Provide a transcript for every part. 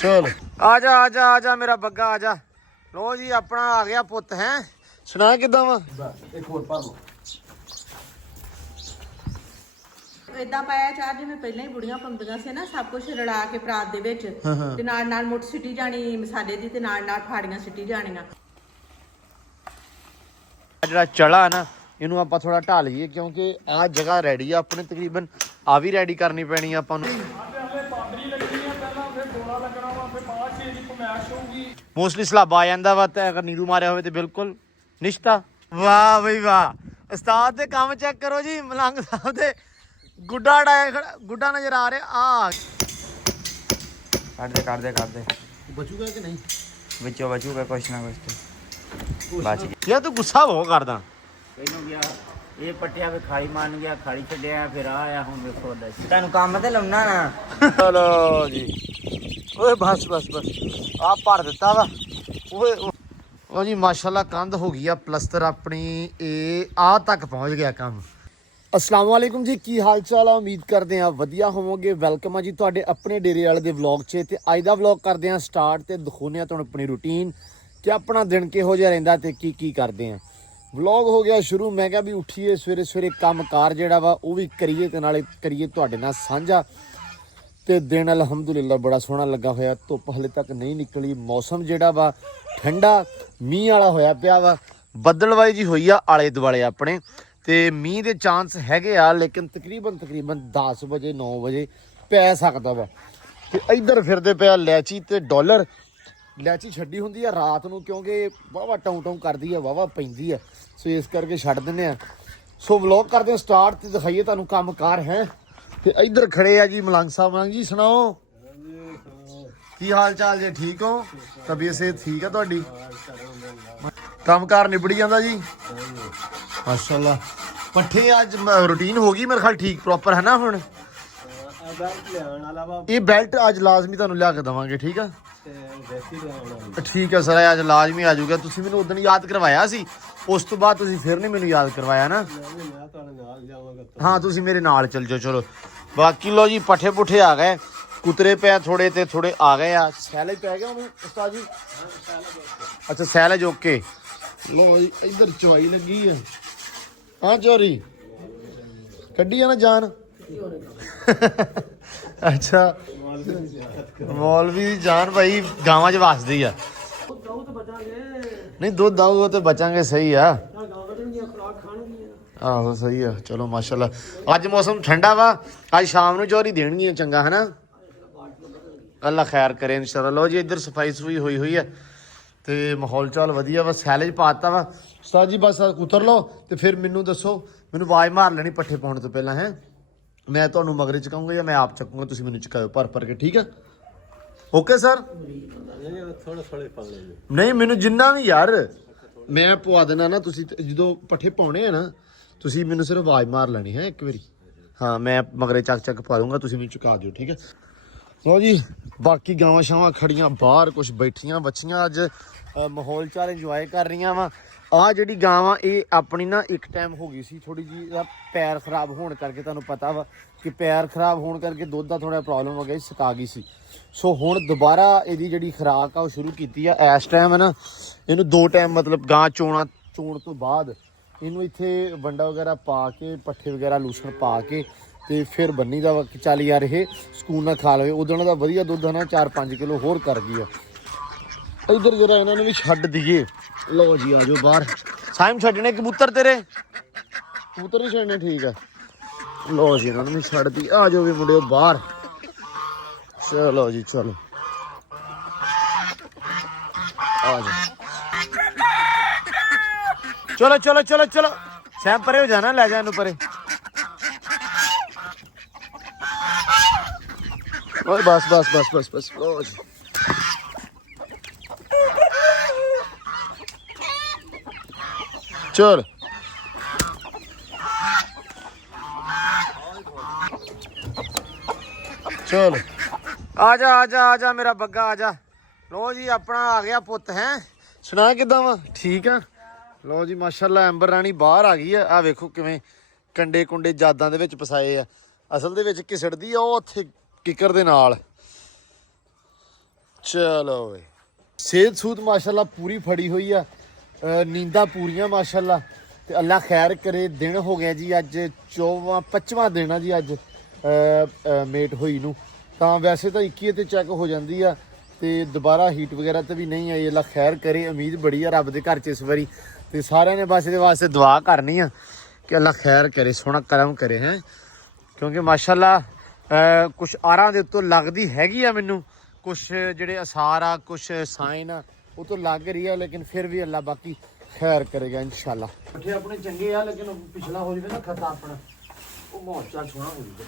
चल आजा आजा आजा मेरा बग्गा आजा। लो जी अपना आ गया पुत है। सुना किदा वा ਇਦਾਂ ਪਾਇਆ ਚਾਰ ਜਿਵੇਂ ਪਹਿਲਾਂ ਹੀ ਬੁੜੀਆਂ ਪਾਉਂਦੀਆਂ ਸੀ ਨਾ, ਸਭ ਕੁਝ ਰਲਾ ਕੇ ਪਰਾਤ ਦੇ ਵਿੱਚ ਤੇ ਨਾਲ ਨਾਲ ਮੁੱਠ ਸਿੱਟੀ ਜਾਣੀ ਮਸਾਲੇ ਦੀ ਤੇ ਨਾਲ ਨਾਲ ਫਾੜੀਆਂ ਸਿੱਟੀ ਜਾਣੀਆਂ। ਜਿਹੜਾ ਚੜਾ ਨਾ ਇਹਨੂੰ ਆਪਾਂ ਥੋੜਾ ਢਾਲ ਲਈਏ ਕਿਉਂਕਿ ਆਹ ਜਗ੍ਹਾ ਰੈਡੀ ਆ ਆਪਣੇ, ਤਕਰੀਬਨ ਆ ਵੀ ਰੈਡੀ ਕਰਨੀ ਪੈਣੀ ਆਪਾਂ ਨੂੰ। ਮੋਸਟਲੀ ਸਲਾਬਾ ਆ ਜਾਂਦਾ ਵਾ ਤੇ ਅਗਰ ਨੀਰੂ ਮਾਰਿਆ ਹੋਵੇ ਤੇ ਬਿਲਕੁਲ ਨਿਸ਼ਤਾ। ਵਾਹ ਬਈ ਵਾਹ, ਉਸਤਾਦ ਦੇ ਕੰਮ ਚੈੱਕ ਕਰੋ ਜੀ। ਮਲੰਗ ਸਾਹਿਬ ਦੇ ਗੁੱਡਾ ਡਾਇਆ ਖੜਾ, ਗੁੱਡਾ ਨਜ਼ਰ ਆ ਰਿਹਾ। ਆ ਕੱਢ ਦੇ ਬਚੂਗਾ ਕਿ ਨਹੀਂ? ਵਿੱਚੋਂ ਬਚੂਗਾ ਕੁਛ ਨਾ ਕੁਛ ਬਚ ਗਿਆ। ਯਾਰ ਤੂੰ ਗੁੱਸਾ ਬਹੁਤ ਕਰਦਾ। ਇਹਨੂੰ ਗਿਆ ਇਹ ਪੱਟਿਆ ਵੀ ਖਾਲੀ ਮੰਨ ਗਿਆ, ਖਾਲੀ ਛੱਡਿਆ, ਫਿਰ ਆਇਆ ਹੁਣ ਵੇਖੋ ਤੁਹਾਨੂੰ ਕੰਮ ਤੇ ਲਾਉਣਾ ਨਾ। ਚਲੋ ਜੀ ਓਏ ਬਸ ਆ ਭਰ ਦਿੱਤਾ ਵਾ ਓਏ। ਉਹ ਜੀ ਮਾਸ਼ਾਅੱਲਾ ਕੰਧ ਹੋ ਗਈ ਆ ਪਲਸਤਰ ਆਪਣੀ, ਇਹ ਆ ਤੱਕ ਪਹੁੰਚ ਗਿਆ ਕੰਮ। अस्सलाम वालेकुम जी, की हाल चाल आ? उम्मीद करते हैं वधिया होवोगे। वेलकम है जी तुहाडे अपने डेरे वाले दे व्लॉग च। ते अज दा व्लॉग करते हैं स्टार्ट ते दिखाने तुहानूं अपनी रूटीन कि अपना दिन किहो जिहा रहिंदा ते की करते हैं। व्लॉग हो गया शुरू। मैं कहा भी उठिए सवेरे सवेरे काम कार जिहड़ा वा वो भी करिए ते नाले करिए तुहाडे नाल सांझा। ते दिन अलहमदुलिल्लाह बड़ा सोहना लगा होया। धुप्प हले तक नहीं निकली, मौसम जिहड़ा वा ठंडा मींह वाला होया पिया वा, बदलवाई जी होई आ आले दुआले अपने। ਤੇ ਮੀਂਹ ਦੇ ਚਾਂਸ ਹੈਗੇ ਆ ਲੇਕਿਨ ਤਕਰੀਬਨ 10 ਵਜੇ 9 ਵਜੇ ਪੈ ਸਕਦਾ ਵਾ। ਤੇ ਇੱਧਰ ਫਿਰਦੇ ਪਿਆ ਲੈਚੀ ਤੇ ਡਾਲਰ। ਲੈਚੀ ਛੱਡੀ ਹੁੰਦੀ ਆ ਰਾਤ ਨੂੰ ਕਿਉਂਕਿ ਵਾਵਾ ਟਾਉਂ ਕਰਦੀ ਆ, ਵਾਵਾ ਪੈਂਦੀ ਆ, ਸੋ ਇਸ ਕਰਕੇ ਛੱਡ ਦਿੰਦੇ ਆ। ਸੋ ਵਲੌਗ ਕਰਦੇ ਆ ਸਟਾਰਟ ਤੇ ਦਿਖਾਈਏ ਤੁਹਾਨੂੰ ਕੰਮ ਕਾਰ ਹੈ। ਤੇ ਇੱਧਰ ਖੜੇ ਆ ਜੀ ਮਲੰਗ ਸਾਹਿਬ। ਮਲੰਗ ਜੀ ਸੁਣਾਓ ਕੀ ਹਾਲ ਚਾਲ ਜੇ? ਠੀਕ ਹੋ? ਤਬੀਅਤ ਸਿਹਤ ਠੀਕ ਆ ਤੁਹਾਡੀ? ਕੰਮ ਕਾਰ ਨਿਬੜੀ ਜਾਂਦਾ ਜੀ माशाल्लाह। पट्ठे आज रूटीन होगी मेरे ख्याल ठीक प्रॉपर है ना। हुण ये बेल्ट आज लाजमी तुहानूं लिया के देवांगे, ठीक है? ठीक है सर, आज लाजमी आ जाऊगा। तुसीं मैनूं उदण याद करवाया सी, उस तो बाद तुसीं फिर नहीं मैनूं याद करवाया ना। हाँ तुसीं मेरे नाल चल जाओ। चलो बाकी लो जी पट्ठे पुट्ठे आ गए, कुतरे पे थोड़े ते थोड़े आ गए आ। सैलेज पै गया उस्ताद जी? अच्छा सैलेज ओके। लो जी इधर चवाई लगी है। हाँ चोरी कड्डी है ना जान। अच्छा मौलवी दी जान भाई गावां च वसदी आ। नहीं दुध आऊगा तो बचांगे, सही है। आहो सही है। चलो माशाल्लाह अज मौसम ठंडा वा, अज शाम नूं चोरी देणगी चंगा है ना। अल्लाह खैर करे इंशाल्लाह। लो जी इधर सफाई सफुई हुई हुई है ਤੇ ਮਾਹੌਲ ਚਾਲ ਵਧੀਆ ਵਾ। ਸੈਲੇਜ ਪਾਤਾ ਵਾ ਉਸਤਾਦ ਜੀ, ਬਸ ਉਤਰ ਲਓ ਤੇ ਫਿਰ ਮੈਨੂੰ ਦੱਸੋ, ਮੈਨੂੰ ਆਵਾਜ਼ ਮਾਰ ਲੈਣੀ ਪੱਠੇ ਪਾਉਣ ਤੋਂ ਪਹਿਲਾਂ। ਹੈ ਮੈਂ ਤੁਹਾਨੂੰ ਮਗਰੇ ਚਕਾਉਂਗਾ ਜਾਂ ਮੈਂ ਆਪ ਚੱਕੂੰਗਾ, ਤੁਸੀਂ ਮੈਨੂੰ ਚਕਾਇਓ ਭਰ ਕੇ, ਠੀਕ ਹੈ? Okay sir. ਨਹੀਂ ਮੈਨੂੰ ਜਿੰਨਾ ਵੀ ਯਾਰ ਮੈਂ ਪਵਾ ਦੇਣਾ ਨਾ, ਤੁਸੀਂ ਜਦੋਂ ਪੱਠੇ ਪਾਉਣੇ ਆ ਨਾ ਤੁਸੀਂ ਮੈਨੂੰ ਸਿਰਫ ਆਵਾਜ਼ ਮਾਰ ਲੈਣੀ ਹੈ ਇੱਕ ਵਾਰੀ। ਹਾਂ ਮੈਂ ਮਗਰੇ ਚੱਕ ਪਾ ਦੂੰਗਾ, ਤੁਸੀਂ ਮੈਨੂੰ ਚੁਕਾ ਦਿਓ, ਠੀਕ ਹੈ? ਲੋ ਜੀ ਬਾਕੀ ਗਾਵਾਂ ਸ਼ਾਵਾਂ ਖੜੀਆਂ ਬਾਹਰ, ਕੁਛ ਬੈਠੀਆਂ ਬੱਚੀਆਂ, ਅੱਜ ਮਾਹੌਲ ਚਾਲ ਇੰਜੋਏ ਕਰ ਰਹੀਆਂ ਵਾ। ਆਹ ਜਿਹੜੀ ਗਾਂ ਵਾ ਇਹ ਆਪਣੀ ਨਾ ਇੱਕ ਟਾਈਮ ਹੋ ਗਈ ਸੀ ਥੋੜੀ ਜੀ, ਇਹਦਾ ਪੈਰ ਖਰਾਬ ਹੋਣ ਕਰਕੇ, ਤੁਹਾਨੂੰ ਪਤਾ ਵਾ ਕਿ ਪੈਰ ਖਰਾਬ ਹੋਣ ਕਰਕੇ ਦੁੱਧ ਦਾ ਥੋੜਾ ਪ੍ਰੋਬਲਮ ਹੋ ਗਿਆ, ਸੁਕਾ ਗਈ ਸੀ। ਸੋ ਹੁਣ ਦੁਬਾਰਾ ਇਹਦੀ ਜਿਹੜੀ ਖੁਰਾਕ ਆ ਉਹ ਸ਼ੁਰੂ ਕੀਤੀ ਆ। ਇਸ ਟਾਈਮ ਹੈ ਨਾ ਇਹਨੂੰ 2 ਟਾਈਮ ਮਤਲਬ ਗਾਂ ਚੋਣ ਤੋਂ ਬਾਅਦ ਇਹਨੂੰ ਇੱਥੇ ਵੰਡਾ ਵਗੈਰਾ ਪਾ ਕੇ, ਪੱਠੇ ਵਗੈਰਾ ਲੂਸਣ ਪਾ ਕੇ ਤੇ ਫਿਰ ਬੰਨੀ ਦਾ ਵਾ ਕਿ ਚੱਲ ਯਾਰ ਇਹ ਸਕੂਨ ਨਾਲ ਖਾ ਲਵੇ। ਉਦੋਂ ਦਾ ਵਧੀਆ ਦੁੱਧ ਹੈ ਨਾ 4-5 ਕਿਲੋ ਹੋਰ ਕਰ ਗਈ ਆ। ਇੱਧਰ ਜਰਾ ਇਹਨਾਂ ਨੂੰ ਵੀ ਛੱਡ ਦਈਏ। ਲਓ ਜੀ ਆ ਜਾਓ ਬਾਹਰ। ਸਾਇਮ ਛੱਡਣੇ ਕਬੂਤਰ ਤੇਰੇ? ਕਬੂਤਰ ਵੀ ਛੱਡਣੇ, ਠੀਕ ਆ। ਲਓ ਜੀ ਇਹਨਾਂ ਨੂੰ ਵੀ ਛੱਡ ਦੀ। ਆ ਜਾਓ ਵੀ ਮੁੰਡਿਓ ਬਾਹਰ। ਚਲੋ ਜੀ ਚਲੋ ਆ ਜਾਓ। ਚਲੋ ਚਲੋ ਚਲੋ ਚਲੋ ਸੈਮ ਪਰੇ ਹੋ ਜਾਣਾ, ਲੈ ਜਾ ਇਹਨੂੰ ਪਰੇ। ਓਏ ਬਸ ਲਓ ਜੀ। चल चल आजा आजा आजा मेरा बग्गा आजा। लो जी अपना आ गया पुत है। सुना किदा वा? ठीक है। लो जी माशाल्लाह एंबर रानी बाहर आ गई है। आ वेखो किवें कंडे कुंडे जादां दे विच फसाए आ। असल दे विच घिसड़दी आ, ओह उत्थे किकर दे नाल। ਚਲੋ ਓਏ ਸਿਹਤ ਸੂਤ ਮਾਸ਼ਾਅੱਲਾ ਪੂਰੀ ਫੜੀ ਹੋਈ ਆ ਨੀਂਦਾਂ ਪੂਰੀਆਂ ਮਾਸ਼ਾਅੱਲਾ ਤੇ ਅੱਲਾ ਖੈਰ ਕਰੇ। ਦਿਨ ਹੋ ਗਿਆ ਜੀ ਅੱਜ 25ਵਾਂ ਦਿਨ ਆ ਜੀ ਅੱਜ ਮੇਟ ਹੋਈ ਨੂੰ। ਤਾਂ ਵੈਸੇ ਤਾਂ 21 ਤੇ ਚੈੱਕ ਹੋ ਜਾਂਦੀ ਆ ਤੇ ਦੁਬਾਰਾ ਹੀਟ ਵਗੈਰਾ ਤੇ ਵੀ ਨਹੀਂ ਆਈ। ਅੱਲਾ ਖੈਰ ਕਰੇ। ਉਮੀਦ ਬੜੀ ਆ ਰੱਬ ਦੇ ਘਰ 'ਚ ਇਸ ਵਾਰੀ ਤੇ ਸਾਰਿਆਂ ਨੇ ਬਸ ਇਹਦੇ ਵਾਸਤੇ ਦੁਆ ਕਰਨੀ ਆ ਕਿ ਅੱਲਾ ਖੈਰ ਕਰੇ, ਸੋਹਣਾ ਕਰਮ ਕਰੇ ਹੈ। ਕਿਉਂਕਿ ਮਾਸ਼ਾਅੱਲਾ ਕੁਛ ਆਰਾਂ ਦੇ ਉੱਤੋਂ ਲੱਗਦੀ ਹੈਗੀ ਆ ਮੈਨੂੰ, ਕੁਛ ਜਿਹੜੇ ਅਸਾਰ ਆ, ਕੁਛ ਸਾਈਨ ਆ ਉਹ ਤੋਂ ਲੱਗ ਰਹੀ ਆ, ਲੇਕਿਨ ਫਿਰ ਵੀ ਅੱਲਾ ਬਾਕੀ ਖੈਰ ਕਰੇਗਾ ਇਨਸ਼ਾਅੱਲਾ। ਪੱਠੇ ਆਪਣੇ ਚੰਗੇ ਆ ਲੇਕਿਨ ਪਿਛਲਾ ਹੋ ਜਾਵੇ ਨਾ ਖਤਾ ਆਪਣਾ, ਉਹ ਮੌਚਾ ਸੋਹਣਾ ਹੋ ਜਾਵੇ।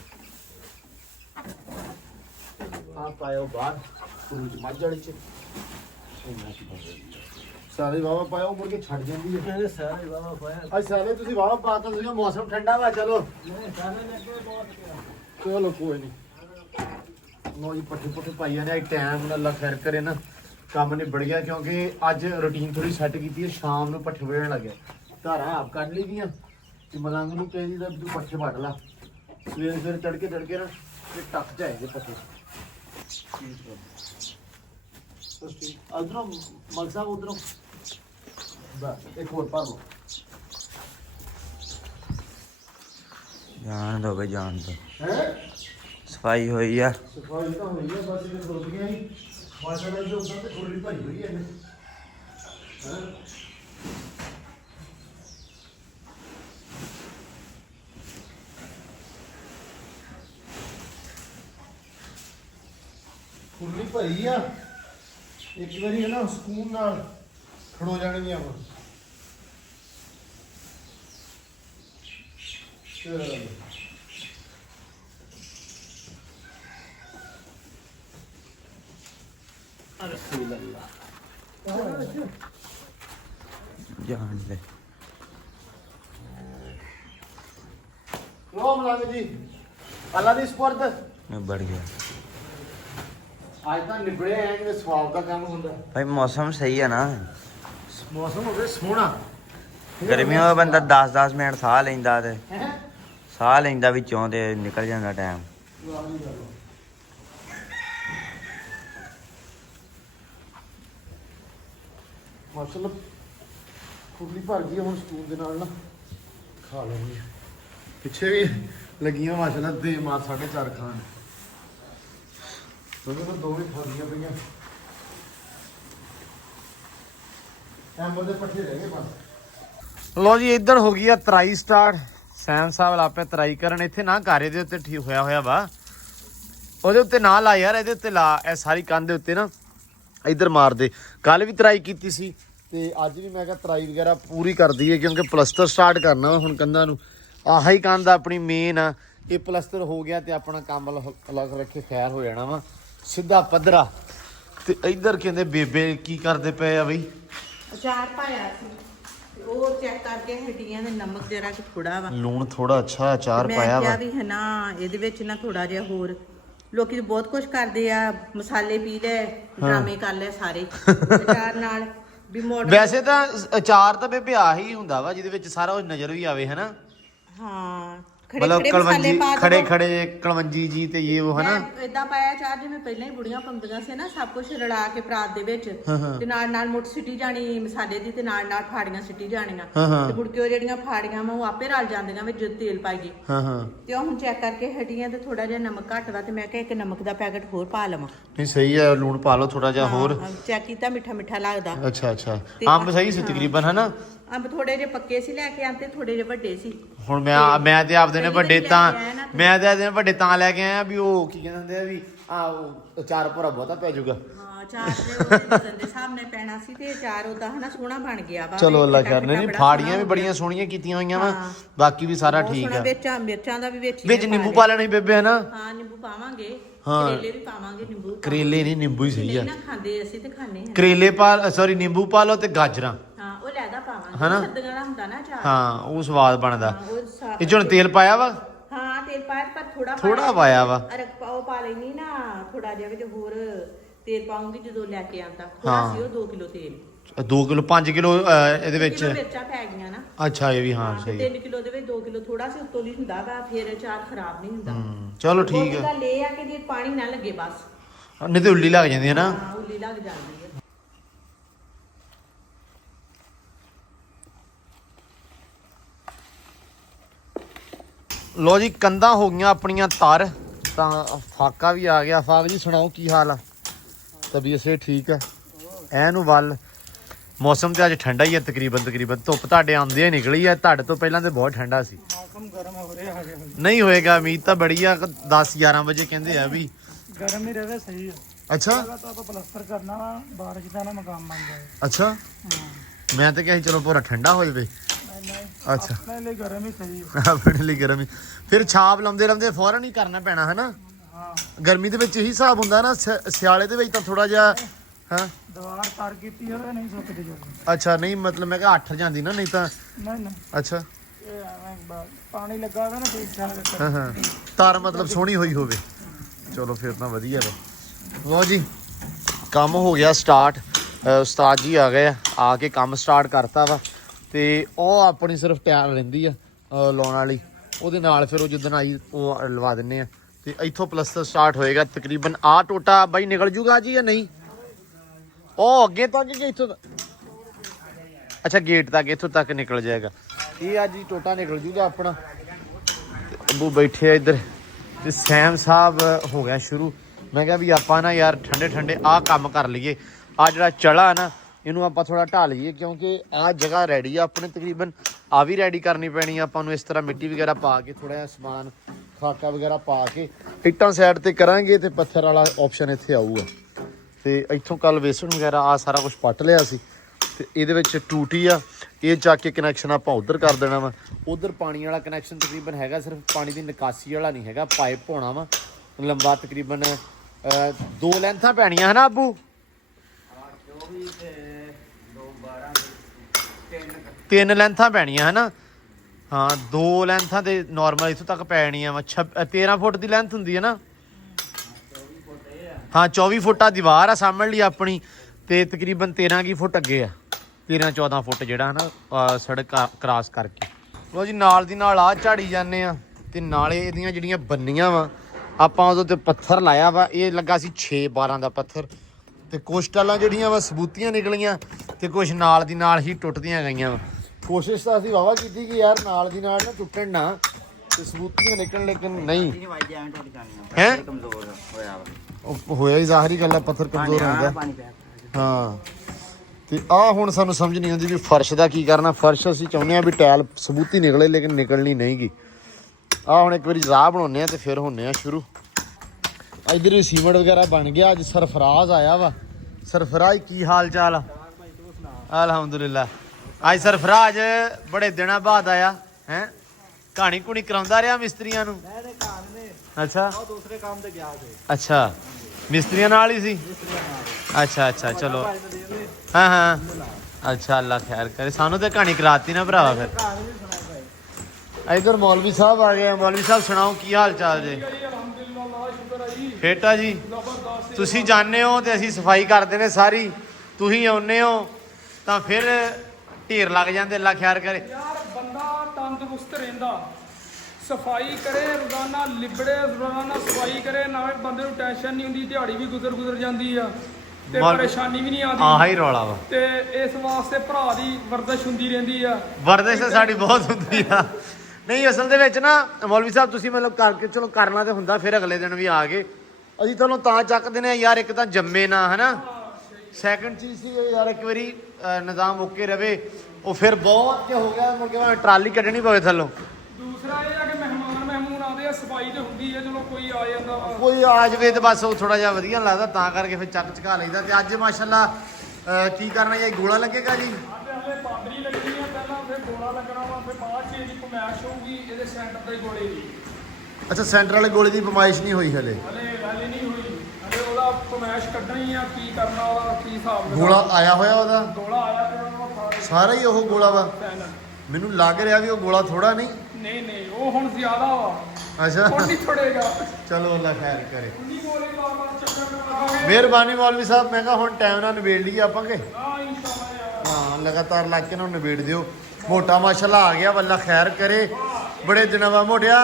ਆ ਪਾਇਓ ਬਾਹਰ ਕੁਝ ਮੱਝ ਵਾਲੇ ਚ ਸਾਰੇ ਵਾਵਾ ਪਾਇਆ ਉਹ ਮੁੜ ਕੇ ਛੱਡ ਜਾਂਦੀ ਹੈ। ਸਾਰੇ ਵਾਵਾ ਪਾਇਆ ਅੱਜ ਸਾਰੇ ਤੁਸੀਂ ਵਾਵਾ ਪਾਤਾ, ਤੁਸੀਂ ਮੌਸਮ ਠੰਡਾ ਵਾ। ਚਲੋ ਚਲੋ ਕੋਈ ਨਹੀਂ ਲੋ ਜੀ ਪੱਠੇ ਪੁੱਠੇ ਪਾਈ ਜਾਂਦੇ ਅੱਜ ਟਾਈਮ ਨਾਲ ਅੱਲਾ ਖੈਰ ਕਰੇ ਨਾ ਕੰਮ ਨਿਬੜ ਗਿਆ। ਕਿਉਂਕਿ ਅੱਜ ਰੂਟੀਨ ਥੋੜੀ ਸੈੱਟ ਕੀਤੀ ਹੈ, ਸ਼ਾਮ ਨੂੰ ਪੱਠੇ ਵੜਨ ਲੱਗਿਆ। ਧਾਰਾਂ ਆਪ ਕੱਢ ਲਈ ਦੀਆਂ ਤੇ ਮਲੰਗ ਨੂੰ ਕਹਿੰਦੀ ਤਾਂ ਤੂੰ ਪੱਠੇ ਵੱਢ ਲਾ। ਸਵੇਰ ਤੜਕੇ ਨਾ ਤੇ ਟੱਕ ਜਾਏਗੇ ਪੱਠੇ। ਉਧਰੋਂ ਮਲ ਸਾਹਿਬ ਉਧਰੋਂ ਬਸ ਇੱਕ ਹੋਰ ਪਾ ਲਓ। ਜਾਣ ਦੋ ਬਈ ਜਾਣ ਦੋ। ਹੈ ਸਫਾਈ ਹੋਈ ਆ। ਸਫਾਈ ਤਾਂ ਹੋਈ ਆ, ਬਸ ਇਹ ਸੋਚ ਗਿਆ ਸੀ ਮਾਸ਼ਾਅੱਲਾ ਜੋ ਉੱਧਰ ਤੇ ਖੁਰਲੀ ਭਰੀ ਹੋਈ ਹੈ। ਖੁਰਲੀ ਭਰੀ ਆ, ਇੱਕ ਵਾਰੀ ਹੈ ਨਾ ਸਕੂਨ ਨਾਲ ਖੜੋ ਜਾਣਗੀਆਂ ਵਾ। ਜਾਣ ਦੇ ਲੋ ਮਲੰਗ ਜੀ ਅੱਲਾ ਦੀ ਸਪੁਰਦ ਨਿਬੜ ਗਿਆ। ਅੱਜ ਤਾਂ ਨਿਬੜੇ ਐ ਜਿਵੇਂ ਸਵਾਬ ਦਾ ਕੰਮ ਹੁੰਦਾ। ਭਾਈ ਮੌਸਮ ਸਹੀ ਆ ਨਾ, ਮੌਸਮ ਹੋਵੇ ਸੋਹਣਾ। ਗਰਮੀਆਂ ਦਾ ਬੰਦਾ 10-10 ਮਿੰਟ ਸਾਹ ਲੈਂਦਾ ਤੇ ਹੈ ਸਾਹ ਲੈਂਦਾ ਵਿੱਚੋਂ ਤੇ ਨਿਕਲ ਜਾਂਦਾ ਟਾਈਮ। ਮਾਸ਼ਾਅੱਲਾ ਖੁਰਲੀ ਭਰ ਗਈ ਹੁਣ ਸਕੂਨ ਦੇ ਨਾਲ ਨਾ ਖਾ ਲੈਣੀ। ਪਿੱਛੇ ਵੀ ਲੱਗੀਆਂ ਮਾਸ਼ਾਅੱਲਾ ਦੇ ਮਾਰ 4.5 ਖਾਣ ਦੋਵੇਂ ਤਾਂ ਦੋਵੇਂ ਖਾਦੀਆਂ ਪਈਆਂ। ਐਂਬਰ ਦੇ ਪੱਠੇ ਰਹਿ ਗਏ ਬਸ। ਲੋ ਜੀ ਇੱਧਰ ਹੋ ਗਈ ਆ ਤਰਾਈ ਸਟਾਰਟ। ਸੈਮ ਸਾਹਿਬ ਲਾਪੇ ਤਰਾਈ ਕਰਨ। ਇੱਥੇ ਨਾ ਘਾਰੇ ਦੇ ਉੱਤੇ ਠੀਕ ਹੋਇਆ ਵਾ, ਉਹਦੇ ਉੱਤੇ ਨਾ ਲਾ ਯਾਰ, ਇਹਦੇ ਉੱਤੇ ਲਾ। ਇਹ ਸਾਰੀ ਕੰਧ ਦੇ ਉੱਤੇ ਨਾ ਇੱਧਰ ਮਾਰ ਦੇ। ਕੱਲ ਵੀ ਤਰਾਈ ਕੀਤੀ ਸੀ ਤੇ ਅੱਜ ਵੀ ਮੈਂ ਕਿਹਾ ਤਰਾਈ ਵਗੈਰਾ ਪੂਰੀ ਕਰ ਦਈਏ ਕਿਉਂਕਿ ਪਲਸਤਰ ਸਟਾਰਟ ਕਰਨਾ ਵਾ ਹੁਣ ਕੰਧਾਂ ਨੂੰ। ਆਹ ਹੀ ਕੰਧ ਆਪਣੀ ਮੇਨ ਆ, ਇਹ ਪਲਸਤਰ ਹੋ ਗਿਆ ਤੇ ਆਪਣਾ ਕੰਮ ਅਲੱਗ ਰੱਖੇ ਖੈਰ ਹੋ ਜਾਣਾ ਵਾ ਸਿੱਧਾ ਪੱਧਰਾ। ਤੇ ਇੱਧਰ ਕਹਿੰਦੇ ਬੇਬੇ ਕੀ ਕਰਦੇ ਪਏ ਆ ਬਈ? ਅਚਾਰ ਪਾਇਆ ਸੀ ਤੇ ਉਹ ਚੈੱਕ ਕਰਕੇ ਹਟੀਆਂ ਦੇ ਨਮਕ ਜਰਾ ਕਿ ਥੋੜਾ ਵਾ, ਲੂਣ ਥੋੜਾ ਅੱਛਾ ਅਚਾਰ ਪਾਇਆ ਮੈਂ ਵਾ। ਕਿਹਾ ਵੀ ਹੈ ਨਾ ਇਹਦੇ ਵਿੱਚ ਨਾ ਥੋੜਾ ਜਿਹਾ ਹੋਰ। ਲੋਕੀ ਤਾਂ ਬਹੁਤ ਕੁਝ ਕਰਦੇ ਆ, ਮਸਾਲੇ ਪੀ ਲੈ, ਡਰਾਮੇ ਕਰ ਲੈ ਸਾਰੇ ਅਚਾਰ ਨਾਲ ਵੀ ਮੋੜ। ਵੈਸੇ ਤਾਂ ਅਚਾਰ ਤਾਂ ਬੇਬੇ ਆਹੀ ਹੁੰਦਾ ਵਾ ਜਿਹਦੇ ਵਿੱਚ ਸਾਰਾ ਉਹ ਨਜ਼ਰ ਵੀ ਆਵੇ ਹਨਾ। ਹਾਂ ਮਤਲਬ ਮਸਾਲੇ ਪਾ ਖੜੇ ਦਿਓ। ਖੜੇ ਕਲਵੰਜੀ ਜੀ ਤੇ ਇਹ ਉਹ ਹਨਾ। ਮੈਂ ਇਦਾਂ ਪਾਇਆ ਚਾਰ ਜਿਵੇਂ ਪਹਿਲਾਂ ਹੀ ਬੁੜੀਆਂ ਪਾਉਂਦੀਆਂ ਸੀ ਨਾ, ਸਭ ਕੁਝ ਰਲਾ ਕੇ ਪਰਾਤ ਦੇ ਵਿੱਚ ਤੇ ਨਾਲ ਮੁੱਠ ਸਿੱਟੀ ਜਾਣੀ ਮਸਾਲੇ ਦੀ ਤੇ ਨਾਲ ਫਾੜੀਆਂ ਸਿੱਟੀ ਜਾਣੀਆਂ ਤੇ ਮੁੜ ਕੇ ਉਹ ਜਿਹੜੀਆਂ ਫਾੜੀਆਂ ਵਾ ਉਹ ਆਪੇ ਰਲ ਜਾਂਦੀਆਂ ਵਿੱਚ ਜਦੋਂ ਤੇਲ ਪਾਈਏ। ਤੇ ਉਹ ਹੁਣ ਚੈੱਕ ਕਰਕੇ ਹਟੀਆਂ ਤੇ ਥੋੜਾ ਜਿਹਾ ਨਮਕ ਘੱਟ ਵਾ ਤੇ ਮੈਂ ਕਿਹਾ ਇੱਕ ਨਮਕ ਦਾ ਪੈਕਟ ਹੋਰ ਪਾ ਲਵਾਂ। ਨਹੀਂ ਸਹੀ ਹੈ, ਲੂਣ ਪਾ ਲਓ ਥੋੜਾ ਜਿਹਾ ਹੋਰ। ਚੈੱਕ ਕੀਤਾ, ਮਿੱਠਾ ਮਿੱਠਾ ਲੱਗਦਾ। ਅੱਛਾ ਅੰਬ ਸਹੀ ਸੀ ਤਕਰੀਬਨ ਹਨਾ। ਅੰਬ ਥੋੜੇ ਜਿਹੇ ਪੱਕੇ ਸੀ ਲੈ ਕੇ ਆਂਦੇ, ਥੋੜੇ ਜਿਹੇ ਵੱਡੇ ਸੀ। ਹੁਣ ਮੈਂ ਤੇ ਆਪਦੇ ਨੇ ਵੱਡੇ ਤਾਂ ਮੈਂ ਤੇ ਆਪਦੇ ਨੇ ਵੱਡੇ ਤਾਂ ਲੈ ਕੇ ਆਇਆ ਵੀ ਉਹ ਕੀ ਕਹਿੰਦੇ ਹੁੰਦੇ ਆ ਵੀ ਉਹ ਅਚਾਰ ਭਰਾ ਬਹੁਤਾ ਪੈ ਜਾਊਗਾ। ਹਾਂ ਅਚਾਰ ਦੇ ਉਹਦੇ ਵਜ਼ਨ ਦੇ ਸਾਹਮਣੇ ਪੈਣਾ ਸੀ ਤੇ ਅਚਾਰ ਉਹਦਾ ਹਨਾ ਸੋਹਣਾ ਬਣ ਗਿਆ ਵਾ। ਚਲੋ ਅੱਲਾ ਕਰਨੇ ਨਹੀਂ, ਫਾੜੀਆਂ ਵੀ ਬੜੀਆਂ ਸੋਹਣੀਆਂ ਕੀਤੀਆਂ ਹੋਈਆਂ ਵਾ, ਬਾਕੀ ਵੀ ਸਾਰਾ ਠੀਕ ਆ। ਵਿੱਚ ਮਿਰਚਾਂ ਦਾ ਵੀ ਵਿੱਚ ਨਿੰਬੂ ਪਾ ਲੈਣੀ ਬੇਬੇ ਹਨਾ। ਹਾਂ ਨਿੰਬੂ ਪਾਵਾਂਗੇ, ਕਰੇਲੇ ਵੀ ਪਾਵਾਂਗੇ ਨਿੰਬੂ। ਕਰੇਲੇ ਨਹੀਂ ਨਿੰਬੂ ਹੀ ਸਹੀ ਆ। ਨਾ ਖਾਂਦੇ ਅਸੀਂ ਤੇ ਖਾਣੇ ਹਾਂ। ਕਰੇਲੇ ਪਾ ਸੌਰੀ ਨਿੰਬੂ ਪਾ ਲਓ ਤੇ ਗਾਜਰਾਂ। ਹਾਂ ਉਹ ਲੈਦਾ ਪਾਵਾਂਗੇ, ਹਨਾ? ਸੱਦਣਾ ਦਾ ਹੁੰਦਾ ਨਾ ਅਚਾਰ। ਹਾਂ ਉਹ ਸਵਾਦ ਬਣਦਾ। ਉਹ ਇਹ 'ਚ ਹੁਣ ਤੇਲ ਪਾਇਆ ਵਾ? ਹਾਂ ਤੇਲ ਪਾਇਆ ਪਰ ਥੋੜਾ ਪਾਇਆ ਵਾ। ਅਰੇ ਉਹ ਪਾ ਲੈਣੀ ਨਾ ਥੋੜਾ ਜਿਹਾ ਵਿੱਚ ਹੋਰ ਤੇਲ ਪਾਉਂਗੀ ਜਦੋਂ ਲੈ ਕੇ ਆਂਦਾ। ਥੋੜਾ ਸੀ ਉਹ 2 ਕਿਲੋ ਤੇਲ। 2 ਕਿਲੋ 5 ਕਿਲੋ ਇਹਦੇ ਵਿੱਚ ਕਿਲੋ ਮਿਰਚਾਂ ਪੈ ਗਈਆਂ ਨਾ। ਅੱਛਾ ਇਹ ਵੀ ਹਾਂ ਸਹੀ। 3 ਕਿਲੋ ਦੇ ਵਿੱਚ 2 ਕਿਲੋ ਥੋੜਾ ਸੀ ਉੱਤੋਂ ਦੀ ਹੁੰਦਾ ਵਾ, ਫਿਰ ਅਚਾਰ ਖਰਾਬ ਨਹੀਂ ਹੁੰਦਾ। ਚਲੋ ਠੀਕ ਉਹ ਹੈ। ਗੱਲ ਇਹ ਆ ਕਿ ਜੇ ਪਾਣੀ ਨਾ ਲੱਗੇ ਬਸ। ਨਹੀਂ ਤੇ ਉੱਲੀ ਲੱਗ ਜਾਂਦੀ ਹੈ ਨਾ। ਹਾਂ ਉੱਲੀ ਲੱਗ ਜਾਂਦੀ ਹੈ। ਲੋ ਜੀ ਕੰਧਾਂ ਹੋ ਗਈਆਂ ਆਪਣੀਆਂ ਤਰ, ਤਾਂ ਫਾਕਾ ਵੀ ਆ ਗਿਆ। ਫਾਕ ਜੀ ਸੁਣਾਓ ਕੀ ਹਾਲ ਆ? ਤਬੀਅਤ ਸੇ ਠੀਕ ਆ? ਐਨੂੰ ਵੱਲ ਮੌਸਮ ਤੇ ਅੱਜ ਠੰਡਾ ਹੀ ਹੈ ਤਕਰੀਬਨ ਧੁੱਪ ਤੁਹਾਡੇ ਆਉਂਦੇ ਹੀ ਨਿਕਲੀ ਆ। ਤੁਹਾਡੇ ਤੋਂ ਪਹਿਲਾਂ ਤੇ ਬਹੁਤ ਠੰਡਾ ਸੀ। ਮੌਸਮ ਗਰਮ ਹੋ ਰਿਹਾ ਹੈ। ਨਹੀਂ ਹੋਏਗਾ, ਉਮੀਦ ਤਾਂ ਬੜੀ ਆ 10-11 ਵਜੇ ਕਹਿੰਦੇ ਆ ਵੀ ਗਰਮ ਹੀ ਰਹੇ ਸਹੀ ਹੈ। ਅੱਛਾ ਤਾਂ ਆਪਾਂ ਪਲਸਤਰ ਕਰਨਾ ਵਾ, ਬਾਰਿਸ਼ ਦਾ ਨਾ ਮਕਾਨ ਬਣ ਜਾਏ। ਅੱਛਾ ਹਾਂ ਮੈਂ ਤਾਂ ਕਿਹਾ ਸੀ ਚਲੋ ਪੂਰਾ ਠੰਡਾ ਹੋ ਜਾਵੇ। ਨਹੀਂ ਅੱਛਾ ਆਪਣੇ ਲਈ ਗਰਮ ਹੀ ਸਹੀ ਹੈ। ਆਪਣੇ ਲਈ ਗਰਮੀ ਫਿਰ ਛਾਪ ਲਾਉਂਦੇ ਫੌਰਨ ਹੀ ਕਰਨਾ ਪੈਣਾ ਹੈ ਨਾ। ਹਾਂ ਗਰਮੀ ਦੇ ਵਿੱਚ ਇਹੀ ਹਿਸਾਬ ਹੁੰਦਾ ਨਾ, ਸਿਆਲੇ ਦੇ ਵਿੱਚ ਤਾਂ ਥੋੜਾ ਜਿਹਾ ਹਾਂ। ਦੀਵਾਰ ਤਰ ਕੀਤੀ ਹੋਵੇ ਨਹੀਂ ਸੁੱਕਦੀ ਜਲਦੀ। ਅੱਛਾ ਨਹੀਂ ਮਤਲਬ ਮੈਂ ਕਿਹਾ 8 ਜਾਂਦੀ ਨਾ, ਨਹੀਂ ਤਾਂ ਨਹੀਂ ਅੱਛਾ ਇਹ ਐਵੇਂ ਪਾਣੀ ਲੱਗਾ ਹੋਵੇ ਨਾ ਠੀਕ ਠਾਕ। ਹਾਂ ਤਾਰ ਮਤਲਬ ਸੋਹਣੀ ਹੋਈ ਹੋਵੇ। ਚਲੋ ਫਿਰ ਤਾਂ ਵਧੀਆ ਵਾ। ਲਓ ਜੀ ਕੰਮ ਹੋ ਗਿਆ ਸਟਾਰਟ। ਉਸਤਾਦ ਜੀ ਆ ਗਏ ਆ ਕੇ ਕੰਮ ਸਟਾਰਟ ਕਰਤਾ ਵਾ। ਤੇ ਉਹ ਆਪਣੀ ਸਿਰਫ ਤਿਆਰ ਰਹਿੰਦੀ ਆ ਲਾਉਣ ਵਾਲੀ, ਉਹਦੇ ਨਾਲ ਫਿਰ ਉਹ ਜਿੱਦਣ ਆਈ ਉਹ ਲਵਾ ਦਿੰਨੇ ਆ। ਤੇ ਇੱਥੋਂ ਪਲਸਤਰ ਸਟਾਰਟ ਹੋਏਗਾ ਤਕਰੀਬਨ। ਆ ਟੋਟਾ ਬਾਈ ਨਿਕਲ ਜੂਗਾ ਜੀ ਜਾਂ ਨਹੀਂ? ਉਹ ਅੱਗੇ ਤੱਕ ਕਿ ਇੱਥੋਂ ਅੱਛਾ ਗੇਟ ਤੱਕ, ਇੱਥੋਂ ਤੱਕ ਨਿਕਲ ਜਾਏਗਾ ਇਹ। ਅੱਜ ਹੀ ਟੋਟਾ ਨਿਕਲ ਜੂਗਾ ਆਪਣਾ। ਅੱਬੂ ਬੈਠੇ ਆ ਇੱਧਰ ਤੇ ਸੈਮ ਸਾਹਿਬ ਹੋ ਗਿਆ ਸ਼ੁਰੂ। ਮੈਂ ਕਿਹਾ ਵੀ ਆਪਾਂ ਨਾ ਯਾਰ ਠੰਡੇ ਆਹ ਕੰਮ ਕਰ ਲਈਏ। ਆ ਜਿਹੜਾ ਚੜਾ ਨਾ ਇਹਨੂੰ ਆਪਾਂ ਥੋੜਾ ਢਾਹ ਲਈਏ, ਕਿਉਂਕਿ ਆਹ ਜਗ੍ਹਾ ਰੈਡੀ ਆ ਆਪਣੇ ਤਕਰੀਬਨ। ਆ ਵੀ ਰੈਡੀ ਕਰਨੀ ਪੈਣੀ ਆ ਆਪਾਂ ਨੂੰ। ਇਸ ਤਰ੍ਹਾਂ ਮਿੱਟੀ ਵਗੈਰਾ ਪਾ ਕੇ ਥੋੜਾ ਜਿਹਾ ਸਮਾਨ ਖਾਕਾ ਵਗੈਰਾ ਪਾ ਕੇ ਇੱਟਾਂ ਸਾਈਡ ਤੇ ਕਰਾਂਗੇ ਤੇ ਪੱਥਰ ਵਾਲਾ ਆਪਸ਼ਨ ਇੱਥੇ ਆਊਗਾ। ਤੇ ਇੱਥੋਂ ਕੱਲ ਵੇਸਣ ਵਗੈਰਾ ਆ ਸਾਰਾ ਕੁਝ ਪੱਟ ਲਿਆ ਸੀ। ਤੇ ਇਹਦੇ ਵਿੱਚ ਟੂਟੀ ਆ, ਇਹ ਚੱਕ ਕੇ ਕਨੈਕਸ਼ਨ ਆਪਾਂ ਉਧਰ ਕਰ ਦੇਣਾ ਵਾ। ਉਧਰ ਪਾਣੀ ਵਾਲਾ ਕਨੈਕਸ਼ਨ ਤਕਰੀਬਨ ਹੈਗਾ, ਸਿਰਫ ਪਾਣੀ ਦੀ ਨਿਕਾਸੀ ਵਾਲਾ ਨਹੀਂ ਹੈਗਾ। ਪਾਈਪ ਹੋਣਾ ਵਾ ਲੰਬਾ ਤਕਰੀਬਨ 2 ਲੈਂਥਾਂ ਪੈਣੀਆਂ ਹੈ ਨਾ ਅੱਬੂ? 3 ਲੈਂਥਾਂ ਪੈਣੀਆਂ ਹੈ ਨਾ। ਹਾਂ 2 ਲੈਂਥਾਂ ਤੇ ਨਾਰਮਲ ਇੱਥੋਂ ਤੱਕ ਪੈਣੀਆਂ ਵਾ। 13 ਫੁੱਟ ਦੀ ਲੈਂਥ ਹੁੰਦੀ ਹੈ ਨਾ। ਹਾਂ 24 ਫੁੱਟ ਆ ਦੀਵਾਰ ਆ ਸਾਹਮਣੇ ਲਈ ਆਪਣੀ, ਤੇ ਤਕਰੀਬਨ 13 ਕੀ ਫੁੱਟ ਅੱਗੇ ਆ। 13-14 ਫੁੱਟ ਜਿਹੜਾ ਨਾ ਸੜਕ ਕ੍ਰਾਸ ਕਰਕੇ। ਲੋ ਜੀ ਨਾਲ ਦੀ ਨਾਲ ਆ ਝਾੜੀ ਜਾਂਦੇ ਆ। ਤੇ ਨਾਲੇ ਇਹਦੀਆਂ ਜਿਹੜੀਆਂ ਬੰਨੀਆਂ ਵਾ ਆਪਾਂ ਉਹਦੇ ਤੇ ਪੱਥਰ ਲਾਇਆ ਵਾ। ਇਹ ਲੱਗਾ ਸੀ 6-12 ਦਾ ਪੱਥਰ। ਤੇ ਕੁਛ ਟਾਲਾਂ ਜਿਹੜੀਆਂ ਵਾ ਸਬੂਤੀਆਂ ਨਿਕਲੀਆਂ ਤੇ ਕੁਛ ਨਾਲ ਦੀ ਨਾਲ ਹੀ ਟੁੱਟਦੀਆਂ ਗਈਆਂ ਵਾ। ਕੋਸ਼ਿਸ਼ ਤਾਂ ਅਸੀਂ ਵਾਵਾ ਕੀਤੀ ਕਿ ਯਾਰ ਨਾਲ ਦੀ ਨਾਲ ਨਾ ਟੁੱਟਣ ਨਾ ਤੇ ਸਬੂਤੀਆਂ ਨਿਕਲਣ, ਲੇਕਿਨ ਨਹੀਂ ਹੈ। ਕਮਜ਼ੋਰ ਹੋਇਆ ਵਾ। ਉਹ ਹੋਇਆ ਹੀ ਜ਼ਾਹਰੀ ਗੱਲ ਆ, ਪੱਥਰ ਕਮਜ਼ੋਰ ਹੁੰਦਾ। ਹਾਂ ਤੇ ਆਹ ਹੁਣ ਸਾਨੂੰ ਸਮਝ ਨਹੀਂ ਆਉਂਦੀ ਵੀ ਫਰਸ਼ ਦਾ ਕੀ ਕਰਨਾ। ਫਰਸ਼ ਅਸੀਂ ਚਾਹੁੰਦੇ ਆ ਵੀ ਟਾਇਲ ਸਬੂਤੀ ਨਿਕਲੇ, ਲੇਕਿਨ ਨਿਕਲਣੀ ਨਹੀਂ ਗੀ। ਆਹ ਹੁਣ ਇੱਕ ਵਾਰੀ ਰਾਹ ਬਣਾਉਂਦੇ ਆ ਤੇ ਫਿਰ ਹੁੰਨੇ ਆ ਸ਼ੁਰੂ। ਇੱਧਰ ਵੀ ਸੀਮੈਂਟ ਵਗੈਰਾ ਬਣ ਗਿਆ। ਅੱਜ ਸਰਫਰਾਜ਼ ਆਇਆ ਵਾ। ਸਰਫਰਾਜ਼ ਕੀ ਹਾਲ ਚਾਲ ਆ? ਅਲਹਮਦੁਲਿਲਾ। ਅੱਜ ਸਰਫਰਾਜ਼ ਬੜੇ ਦਿਨਾਂ ਬਾਅਦ ਆਇਆ ਹੈ। ਕਹਾਣੀ ਕੁਣੀ ਕਰਾਉਂਦਾ ਰਿਹਾ ਮਿਸਤਰੀਆਂ ਨੂੰ? ਅੱਛਾ ਦੂਸਰੇ ਕੰਮ ਤੇ ਗਿਆ ਸੀ। ਅੱਛਾ ਮਿਸਤਰੀਆਂ ਨਾਲ ਹੀ ਸੀ। ਅੱਛਾ ਚਲੋ ਹਾਂ ਅੱਛਾ ਅੱਲਾ ਖੈਰ ਕਰੇ। ਸਾਨੂੰ ਤੇ ਕਹਾਣੀ ਕਰਾਤੀ ਨਾ ਭਰਾਵਾ। ਫਿਰ ਇਧਰ ਮੌਲਵੀ ਸਾਹਿਬ ਆ ਗਏ। ਮੌਲਵੀ ਸਾਹਿਬ ਸੁਣਾਓ ਕੀ ਹਾਲ ਚਾਲ ਜੇ? ਫੇਟਾ ਜੀ ਤੁਸੀਂ ਜਾਣਦੇ ਹੋ ਤੇ ਅਸੀਂ ਸਫਾਈ ਕਰਦੇ ਨੇ ਸਾਰੀ। ਤੁਸੀਂ ਆਉਂਦੇ ਹੋ ਤਾਂ ਫਿਰ ਢੇਰ ਲੱਗ ਜਾਂਦੇ। ਅੱਲਾ ਖੈਰ ਕਰੇ। ਯਾਰ ਬੰਦਾ ਤੰਦਰੁਸਤ ਰਹਿੰਦਾ, ਸਫਾਈ ਕਰੇ ਰੋਜ਼ਾਨਾ, ਲਿਬੜੇ ਰੋਜ਼ਾਨਾ ਸਫਾਈ ਕਰੇ, ਨਾਲੇ ਬੰਦੇ ਨੂੰ ਟੈਨਸ਼ਨ ਨਹੀਂ ਹੁੰਦੀ। ਦਿਹਾੜੀ ਵੀ ਗੁਜ਼ਰ ਜਾਂਦੀ ਆ ਤੇ ਪਰੇਸ਼ਾਨੀ ਵੀ ਨਹੀਂ ਆਉਂਦੀ। ਆਹ ਹੀ ਰੌਲਾ ਵਾ। ਤੇ ਇਸ ਵਾਸਤੇ ਭਰਾ ਦੀ ਵਰਦਿਸ਼ ਹੁੰਦੀ ਰਹਿੰਦੀ ਆ। ਵਰਦਿਸ਼ ਤਾਂ ਸਾਡੀ ਬਹੁਤ ਹੁੰਦੀ ਆ। ਨਹੀਂ ਅਸਲ ਦੇ ਵਿੱਚ ਨਾ ਮੌਲਵੀ ਸਾਹਿਬ ਤੁਸੀਂ ਮਤਲਬ ਕਰਕੇ ਚਲੋ ਕਰਨਾ ਤੇ ਹੁੰਦਾ। ਫਿਰ ਅਗਲੇ ਦਿਨ ਵੀ ਆ ਗਏ ਅਸੀਂ ਤੁਹਾਨੂੰ ਤਾਂ ਚੱਕਦੇ ਨੇ ਯਾਰ। ਇੱਕ ਤਾਂ ਜੰਮੇ ਨਾ ਹਨਾ। ਸੈਕੰਡ ਚੀਜ਼ ਸੀ ਯਾਰ ਇੱਕ ਵਾਰੀ ਨਿਜ਼ਾਮ ਓਕੇ ਰਵੇ। ਉਹ ਫਿਰ ਬਹੁਤ ਹੋ ਗਿਆ ਮੁੜ ਕੇ ਟਰਾਲੀ ਕੱਢਣੀ ਪਵੇ ਥੱਲੋਂ। ਦੂਸਰਾ ਇਹ ਆ ਕਿ ਮਹਿਮਾਨ ਆਉਂਦੇ ਆ, ਸਫਾਈ ਤੇ ਹੁੰਦੀ ਹੈ। ਚਲੋ ਕੋਈ ਆ ਜਾਂਦਾ ਵਾ, ਕੋਈ ਆ ਜਾਵੇ ਤੇ ਬਸ ਉਹ ਥੋੜਾ ਜਿਹਾ ਵਧੀਆ ਲੱਗਦਾ, ਤਾਂ ਕਰਕੇ ਫਿਰ ਚੱਕ ਚਕਾ ਲਈਦਾ। ਤੇ ਅੱਜ ਮਾਸ਼ਾਅੱਲਾ ਕੀ ਕਰਨਾ ਜੀ? ਗੋਲਾ ਲੱਗੇਗਾ ਜੀ। ਹਲੇ ਪਾਦਰੀ ਲੱਗਣੀ ਆ ਪਹਿਲਾਂ, ਫਿਰ ਗੋਲਾ ਲੱਗਣਾ ਵਾ, ਫਿਰ ਬਾਅਦ ਚ ਇਹਦੀ ਪਮੈਸ਼ ਹੋਊਗੀ ਇਹਦੇ ਸੈਂਟਰ ਦੇ ਗੋਲੇ ਦੀ। ਅੱਛਾ ਸੈਂਟਰ ਵਾਲੇ ਗੋਲੇ ਦੀ ਪਮਾਇਸ਼ ਨਹੀਂ ਹੋਈ ਹਲੇ ਨਹੀਂ ਹੋਈ। ਹਲੇ ਉਹਦਾ ਪਮੈਸ਼ ਕੱਢਣੀ ਆ, ਕੀ ਕਰਨਾ ਉਹਦਾ, ਕੀ ਹਿਸਾਬ ਗੋਲਾ ਆਇਆ ਹੋਇਆ ਉਹਦਾ? ਗੋਲਾ ਆਇਆ ਫਿਰ ਉਹਨੂੰ ਸਾਰਾ ਹੀ ਉਹ ਗੋਲਾ ਵਾ? ਮੈਨੂੰ ਲੱਗ ਰਿਹਾ ਵੀ ਉਹ ਗੋਲਾ ਥੋੜਾ ਨਹੀਂ। ਨਹੀਂ ਉਹ ਹੁਣ ਜ਼ਿਆਦਾ ਵਾ। ਅੱਛਾ ਹੁਣ ਨਹੀਂ ਥੋੜੇਗਾ। ਚਲੋ ਅੱਲਾ ਖੈਰ ਕਰੇ। ਉਨੀ ਗੋਲੇ ਬਾਰ ਚੱਕਰ ਲਗਾਵਾਂਗੇ। ਮਿਹਰਬਾਨੀ ਮੌਲਵੀ ਸਾਹਿਬ। ਮੈਂ ਕਿਹਾ ਹੁਣ ਟਾਈਮ ਨਾਲ ਨਿਬੇੜ ਲਈਏ ਆਪਾਂ ਕੇ। ਹਾਂ ਇਨਸ਼ਾਅੱਲਾ ਯਾਰ। ਹਾਂ ਲਗਾਤਾਰ ਲੱਗ ਕੇ ਨਾ ਨਿਬੇੜ ਦਿਓ। ਮੋਟਾ ਮਾਸ਼ਾਅੱਲਾ ਆ ਗਿਆ। ਅੱਲਾ ਖੈਰ ਕਰੇ। ਬੜੇ ਦਿਨਾਂ ਬਾਅਦ ਮੋਟਿਆ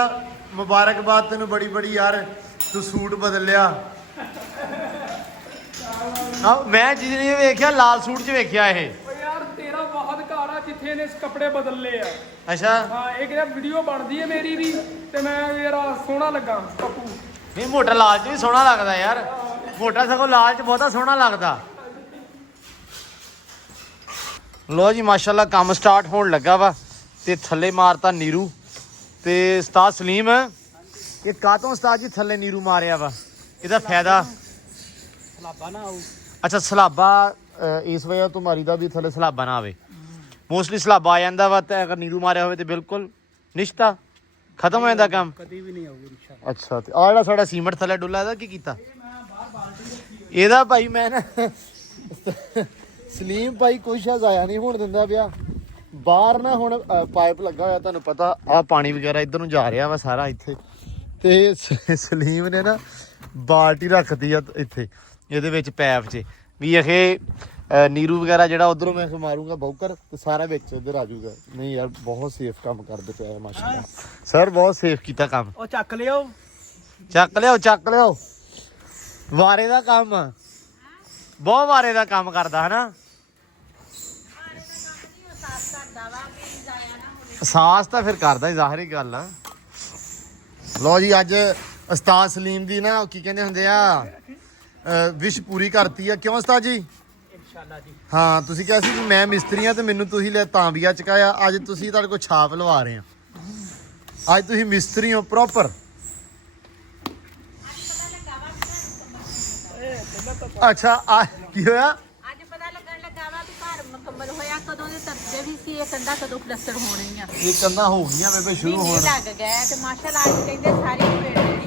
ਮੁਬਾਰਕਬਾਦ ਤੈਨੂੰ ਬੜੀ ਯਾਰ। ਤੂੰ ਸੂਟ ਬਦਲ ਲਿਆ। ਮੈਂ ਚੀਜ਼ ਨਹੀਂ ਵੇਖਿਆ, ਲਾਲ ਸੂਟ 'ਚ ਵੇਖਿਆ ਇਹ। ਓ ਯਾਰ ਤੇਰਾ ਬਹੁਤ ਘਰ ਆ ਜਿੱਥੇ ਇਹਨੇ ਕੱਪੜੇ ਬਦਲ ਲਏ ਆ। ਅੱਛਾ ਹਾਂ ਇਹ ਕਿਹੜਾ ਵੀਡੀਓ ਬਣਦੀ ਹੈ ਮੇਰੀ ਵੀ ਤੇ ਮੈਂ ਯਾਰ ਸੋਹਣਾ ਲੱਗਾ ਪੱਪੂ। ਨਹੀਂ ਮੋਟਾ ਲਾਲ 'ਚ ਵੀ ਸੋਹਣਾ ਲੱਗਦਾ ਯਾਰ, ਮੋਟਾ ਸਗੋਂ ਲਾਲ 'ਚ ਬਹੁਤਾ ਸੋਹਣਾ ਲੱਗਦਾ। ਲੋ ਜੀ ਮਾਸ਼ਾਅੱਲਾ ਕੰਮ ਸਟਾਰਟ ਹੋਣ ਲੱਗਾ ਵਾ ਤੇ ਥੱਲੇ ਮਾਰਤਾ ਨੀਰੂ ਤੇ ਉਸਤਾਦ ਸਲੀਮ ਇਹ ਕਾਤੋਂ ਉਸਤਾਦ ਜੀ ਥੱਲੇ ਨੀਰੂ ਮਾਰਿਆ ਵਾ, ਇਹਦਾ ਫਾਇਦਾ ਸਲਾਬਾ ਨਾ ਆਉ। ਅੱਛਾ ਸਲਾਬਾ ਇਸ ਵਜ੍ਹਾ ਤੋਂ ਮਾਰੀਦਾ ਵੀ ਥੱਲੇ ਸਲਾਬਾ ਨਾ ਆਵੇ। ਮੋਸਟਲੀ ਸਲਾਬਾ ਆ ਜਾਂਦਾ ਵਾ ਤੇ ਅਗਰ ਨੀਰੂ ਮਾਰਿਆ ਹੋਵੇ ਤੇ ਬਿਲਕੁਲ ਨਿਸ਼ਤਾ ਖਤਮ ਹੋ ਜਾਂਦਾ ਕੰਮ। ਕਦੀ ਵੀ ਨਹੀਂ ਆਊਗੀ ਇਨਸ਼ਾਅੱਲਾ। ਅੱਛਾ ਤੇ ਆ ਜਿਹੜਾ ਸਾਡਾ ਸੀਮੈਂਟ ਥੱਲੇ ਡੁੱਲਾ ਇਹਦਾ ਕੀ ਕੀਤਾ? ਇਹਦਾ ਭਾਈ ਮੈਂ ਨਾ ਸਲੀਮ ਭਾਈ ਕੋਈ ਸ਼ਾਇਦ ਆਇਆ ਨਹੀਂ ਹੁਣ ਦਿੰਦਾ ਪਿਆ ਬਾਹਰ ਨਾ। ਹੁਣ ਪਾਈਪ ਲੱਗਾ ਹੋਇਆ ਤੁਹਾਨੂੰ ਪਤਾ, ਆ ਪਾਣੀ ਵਗੈਰਾ ਇੱਧਰ ਨੂੰ ਜਾ ਰਿਹਾ ਵਾ ਸਾਰਾ ਇੱਥੇ। ਤੇ ਸਲੀਮ ਨੇ ਨਾ ਬਾਲਟੀ ਰੱਖਦੀ ਆ ਇੱਥੇ ਇਹਦੇ ਵਿੱਚ ਪੈਪ 'ਚ ਵੀ ਅਖੇ ਨੀਰੂ ਵਗੈਰਾ ਜਿਹੜਾ ਉਧਰੋਂ ਮੈਂ ਮਾਰੂੰਗਾ ਬੌਕਰ ਤੇ ਸਾਰਾ ਵਿੱਚ ਇੱਧਰ ਆ ਜਾਊਗਾ। ਨਹੀਂ ਯਾਰ ਬਹੁਤ ਸੇਫ ਕੰਮ ਕਰਦੇ ਪਿਆ ਮਾਸ਼ਾਅੱਲਾ ਸਰ, ਬਹੁਤ ਸੇਫ ਕੀਤਾ ਕੰਮ। ਉਹ ਚੱਕ ਲਿਓ, ਚੱਕ ਲਿਓ ਚੱਕ ਲਿਓ, ਵਾਰੇ ਦਾ ਕੰਮ, ਬਹੁਤ ਵਾਰੇ ਦਾ ਕੰਮ ਕਰਦਾ ਹਨਾ। ਸਾਸ ਤਾਂ ਫਿਰ ਕਰਦਾ ਹੀ, ਜ਼ਾਹਿਰੀ ਗੱਲ ਆ। ਲੋ ਜੀ ਅੱਜ ਉਸਤਾਦ ਸਲੀਮ ਦੀ ਨਾ ਕੀ ਕਹਿੰਦੇ ਹੁੰਦੇ ਆ ਵਿਸ਼ ਪੂਰੀ ਕਰਤੀ ਆ। ਕਿਉਂ ਉਸਤਾਦ ਜੀ? ਇਨਸ਼ਾਅੱਲਾ ਜੀ। ਹਾਂ ਤੁਸੀਂ ਕਿਹਾ ਸੀ ਕਿ ਮੈਂ ਮਿਸਤਰੀ ਆ ਤੇ ਮੈਨੂੰ ਤੁਸੀਂ ਲੈ ਤਾਂਬੀਆ ਚਕਾਇਆ, ਅੱਜ ਤੁਸੀਂ ਤੁਹਾਡੇ ਕੋਲ ਛਾਪ ਲਵਾ ਰਹੇ ਆ। ਅੱਜ ਤੁਸੀਂ ਮਿਸਤਰੀ ਹੋ ਪ੍ਰੋਪਰ। ਅੱਛਾ ਆ ਕੀ ਹੋਇਆ? ਅੱਜ ਪਤਾ ਲੱਗਣ ਲੱਗਾ ਵਾ ਵੀ ਘਰ ਮੁਕੰਮਲ ਹੋਇਆ ਕਦੋਂ ਦੇ ਤਰਦੇ ਵੀ ਸੀ, ਇਹ ਕੰਧਾਂ ਕਦੋਂ ਪਲਸਤਰ ਹੋਣੀਆਂ। ਇਹ ਕੰਧਾਂ ਹੋ ਗਈਆਂ ਬੇਬੇ ਸ਼ੁਰੂ ਮਹੀਨੇ ਹੋਣ। ਲੱਗ ਗਏ ਤੇ ਮਾਸ਼ਾਅੱਲਾ ਅੱਜ ਕਹਿੰਦੇ ਸਾਰੀ ਨਿਬੇੜ ਦੇਣੀ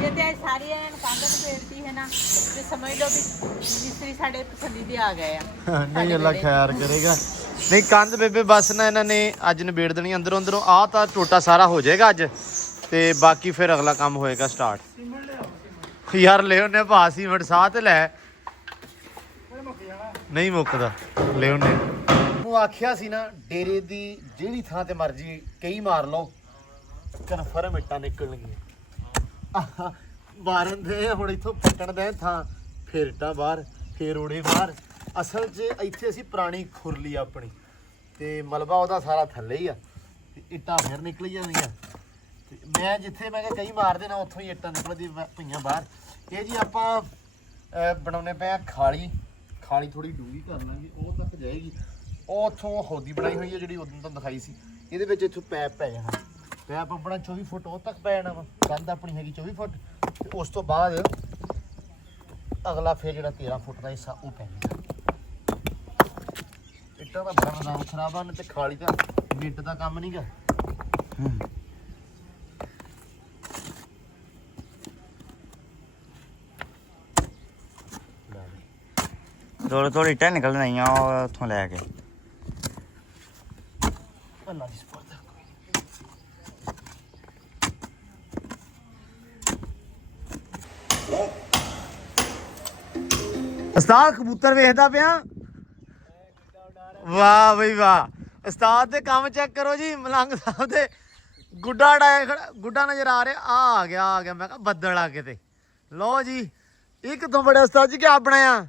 ਜੇ ਤੇ ਅੱਜ ਸਾਰੀ ਐਨ ਕੰਧ ਨਿਬੇੜਤੀ ਹੈ ਨਾ ਤੇ ਸਮਝ ਲਓ ਵੀ ਮਿਸਤਰੀ ਸਾਡੇ ਪਸੰਦੀਦੇ ਆ ਗਏ ਆ। ਨਹੀਂ ਅੱਲਾ ਖੈਰ ਕਰੇਗਾ। ਨਹੀਂ ਕੰਧ ਬੇਬੇ ਬਸ ਨਾ ਇਹਨਾਂ ਨੇ ਅੱਜ ਨਿਬੇੜ ਦੇਣੀ ਅੰਦਰੋਂ ਅੰਦਰੋਂ। ਆਹ ਤਾਂ ਟੋਟਾ ਸਾਰਾ ਹੋ ਜਾਏਗਾ ਅੱਜ ਤੇ ਬਾਕੀ ਫਿਰ ਅਗਲਾ ਕੰਮ ਹੋਏਗਾ ਸਟਾਰਟ। ਯਾਰ ਲੈ ਉਹਨੇ ਭਾ ਸੀਮੈਂਟ ਸਾਹ ਤੇ ਲੈ, ਨਹੀਂ ਮੁੱਕਦਾ ਲੈ ਉਹਨੇ ਨੂੰ ਆਖਿਆ ਸੀ ਨਾ ਡੇਰੇ ਦੀ ਜਿਹੜੀ ਥਾਂ ਤੇ ਮਰਜੀ ਕਈ ਮਾਰ ਲਓ ਕਨਫਰਮ ਇੱਟਾਂ ਨਿਕਲਣਗੀਆਂ। ਮਾਰਨ ਦੇ ਹੁਣ ਇੱਥੋਂ ਪੱਟਣ ਦੇ ਥਾਂ ਫਿਰ ਇੱਟਾਂ ਬਾਹਰ ਫਿਰ ਓੜੇ ਬਾਹਰ। ਅਸਲ 'ਚ ਇੱਥੇ ਅਸੀਂ ਪੁਰਾਣੀ ਖੁਰਲੀ ਆਪਣੀ ਤੇ ਮਲਬਾ ਉਹਦਾ ਸਾਰਾ ਥੱਲੇ ਹੀ ਆ ਤੇ ਇੱਟਾਂ ਫਿਰ ਨਿਕਲ ਜਾਂਦੀਆਂ। ਤੇ ਮੈਂ ਜਿੱਥੇ ਮੈਂ ਕਿਹਾ ਕਈ ਮਾਰ ਦੇਣਾ ਉੱਥੋਂ ਹੀ ਇੱਟਾਂ ਨਿਕਲਦੀ ਪਈਆਂ ਬਾਹਰ। ਇਹ ਜੀ ਆਪਾਂ ਬਣਾਉਣੇ ਪਏ ਆ ਖਾਲੀ। ਖਾਲੀ ਥੋੜੀ ਡੂੰਘੀ ਕਰ ਲਾਂਗੇ, ਉਹ ਤੱਕ ਜਾਏਗੀ। ਉਹ ਉੱਥੋਂ ਹੌਦੀ ਬਣਾਈ ਹੋਈ ਹੈ ਜਿਹੜੀ ਉਦੋਂ ਤੋਂ ਦਿਖਾਈ ਸੀ। ਇਹਦੇ ਵਿੱਚ ਇੱਥੋਂ ਪੈਪ ਪੈ ਜਾਣਾ, ਪੈਪ ਆਪਣਾ 24 ਫੁੱਟ ਉਹ ਤੱਕ ਪੈ ਜਾਣਾ ਵਾ। ਕੰਧ ਆਪਣੀ ਹੈਗੀ 24 ਫੁੱਟ ਤੇ ਉਸ ਤੋਂ ਬਾਅਦ ਅਗਲਾ ਫਿਰ ਜਿਹੜਾ 13 ਫੁੱਟ ਦਾ ਹਿੱਸਾ ਉਹ ਪੈ ਜਾਣਾ। ਇੱਟਾਂ ਦਾ ਬੜਾ ਨਾਮ ਖਰਾਬ ਆ ਤੇ ਖਾਲੀ ਤਾਂ ਮਿੰਟ ਦਾ ਕੰਮ ਨਹੀਂਗਾ। ਥੋੜੀ ਥੋੜੀ ਇੱਟਾਂ ਨਿਕਲਣ ਆਈਆਂ ਉਹ ਉੱਥੋਂ ਲੈ ਕੇ। ਅੱਲਾ ਦੀ ਸਪੋਰਟ ਆ ਕੋਈ ਨਹੀਂ। ਉਸਤਾਦ ਕਬੂਤਰ ਵੇਖਦਾ ਪਿਆ। ਵਾਹ ਬਈ ਵਾਹ, ਉਸਤਾਦ ਦੇ ਕੰਮ ਚੈੱਕ ਕਰੋ ਜੀ। ਮਲੰਗ ਸਾਹਿਬ ਦੇ ਗੁੱਡਾ ਡਾਇਆ ਖੜਾ, ਗੁੱਡਾ ਨਜ਼ਰ ਆ ਰਿਹਾ। ਆ ਗਿਆ ਮੈਂ ਕਿਹਾ ਬੱਦਲ ਆ ਕਿਤੇ। ਲਓ ਜੀ ਇਹ ਕਿੱਥੋਂ ਬੜੇ ਉਸਤਾਦ ਜੀ? ਕਿਆ ਬਣਾਇਆ?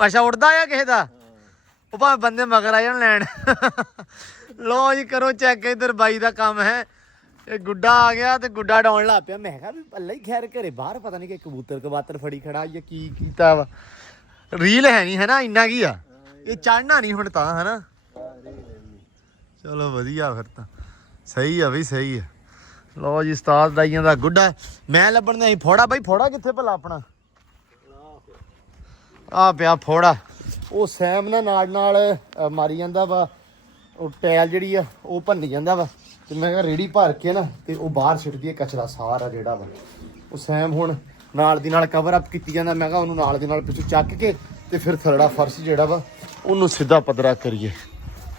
ਅੱਛਾ ਉੜਦਾ ਆ ਕਿਸੇ ਦਾ? ਉਹ ਭਾਵੇਂ ਬੰਦੇ ਮਗਰ ਆ ਜਾਣ ਲੈਣ। ਲੋ ਜੀ ਕਰੋ ਚੈੱਕ, ਇੱਧਰ ਬਾਈ ਦਾ ਕੰਮ ਹੈ। ਇਹ ਗੁੱਡਾ ਆ ਗਿਆ ਤੇ ਗੁੱਡਾ ਡਾਉਣ ਲੱਗ ਪਿਆ। ਮੈਂ ਕਿਹਾ ਵੀ ਪੱਲੇ ਹੀ ਖੈਰ ਘਰੇ ਬਾਹਰ ਪਤਾ ਨਹੀਂ ਕਿ ਕਬੂਤਰ ਕਬਾਤਰ ਫੜੀ ਖੜਾ ਜਾਂ ਕੀ ਕੀਤਾ ਵਾ। ਰੀਲ ਹੈ ਨਹੀਂ ਹੈ ਨਾ, ਇੰਨਾ ਕੀ ਆ ਇਹ ਚੜਨਾ ਨਹੀਂ ਹੁਣ ਤਾਂ ਹੈ ਨਾ। ਚਲੋ ਵਧੀਆ ਫਿਰ ਤਾਂ ਸਹੀ ਆ ਬਈ ਸਹੀ ਆ। ਲੋ ਜੀ ਉਸਤਾਦ ਦਾਈਆਂ ਦਾ ਗੁੱਡਾ ਮੈਂ ਲੱਭਣ ਦੇ ਫੋੜਾ। ਬਾਈ ਫੋੜਾ ਕਿੱਥੇ ਭਲਾ ਆਪਣਾ? ਆ ਪਿਆ ਫੋੜਾ। ਉਹ ਸੈਮ ਨਾਲ ਮਾਰੀ ਜਾਂਦਾ ਵਾ। ਉਹ ਟੈਲ ਜਿਹੜੀ ਆ ਉਹ ਭੰਨੀ ਜਾਂਦਾ ਵਾ ਤੇ ਮੈਂ ਕਿਹਾ ਰੇੜੀ ਭਰ ਕੇ ਨਾ ਤੇ ਉਹ ਬਾਹਰ ਸਿੱਟਦੀ ਹੈ ਕਚਰਾ ਸਾਰਾ ਜਿਹੜਾ ਵਾ। ਉਹ ਸੈਮ ਹੁਣ ਨਾਲ ਦੀ ਨਾਲ ਕਵਰ ਅਪ ਕੀਤੀ ਜਾਂਦਾ। ਮੈਂ ਕਿਹਾ ਉਹਨੂੰ ਨਾਲ ਦੀ ਨਾਲ ਪਿੱਛੋਂ ਚੱਕ ਕੇ ਤੇ ਫਿਰ ਥਰੜਾ ਫਰਸ਼ ਜਿਹੜਾ ਵਾ ਉਹਨੂੰ ਸਿੱਧਾ ਪੱਧਰਾ ਕਰੀਏ।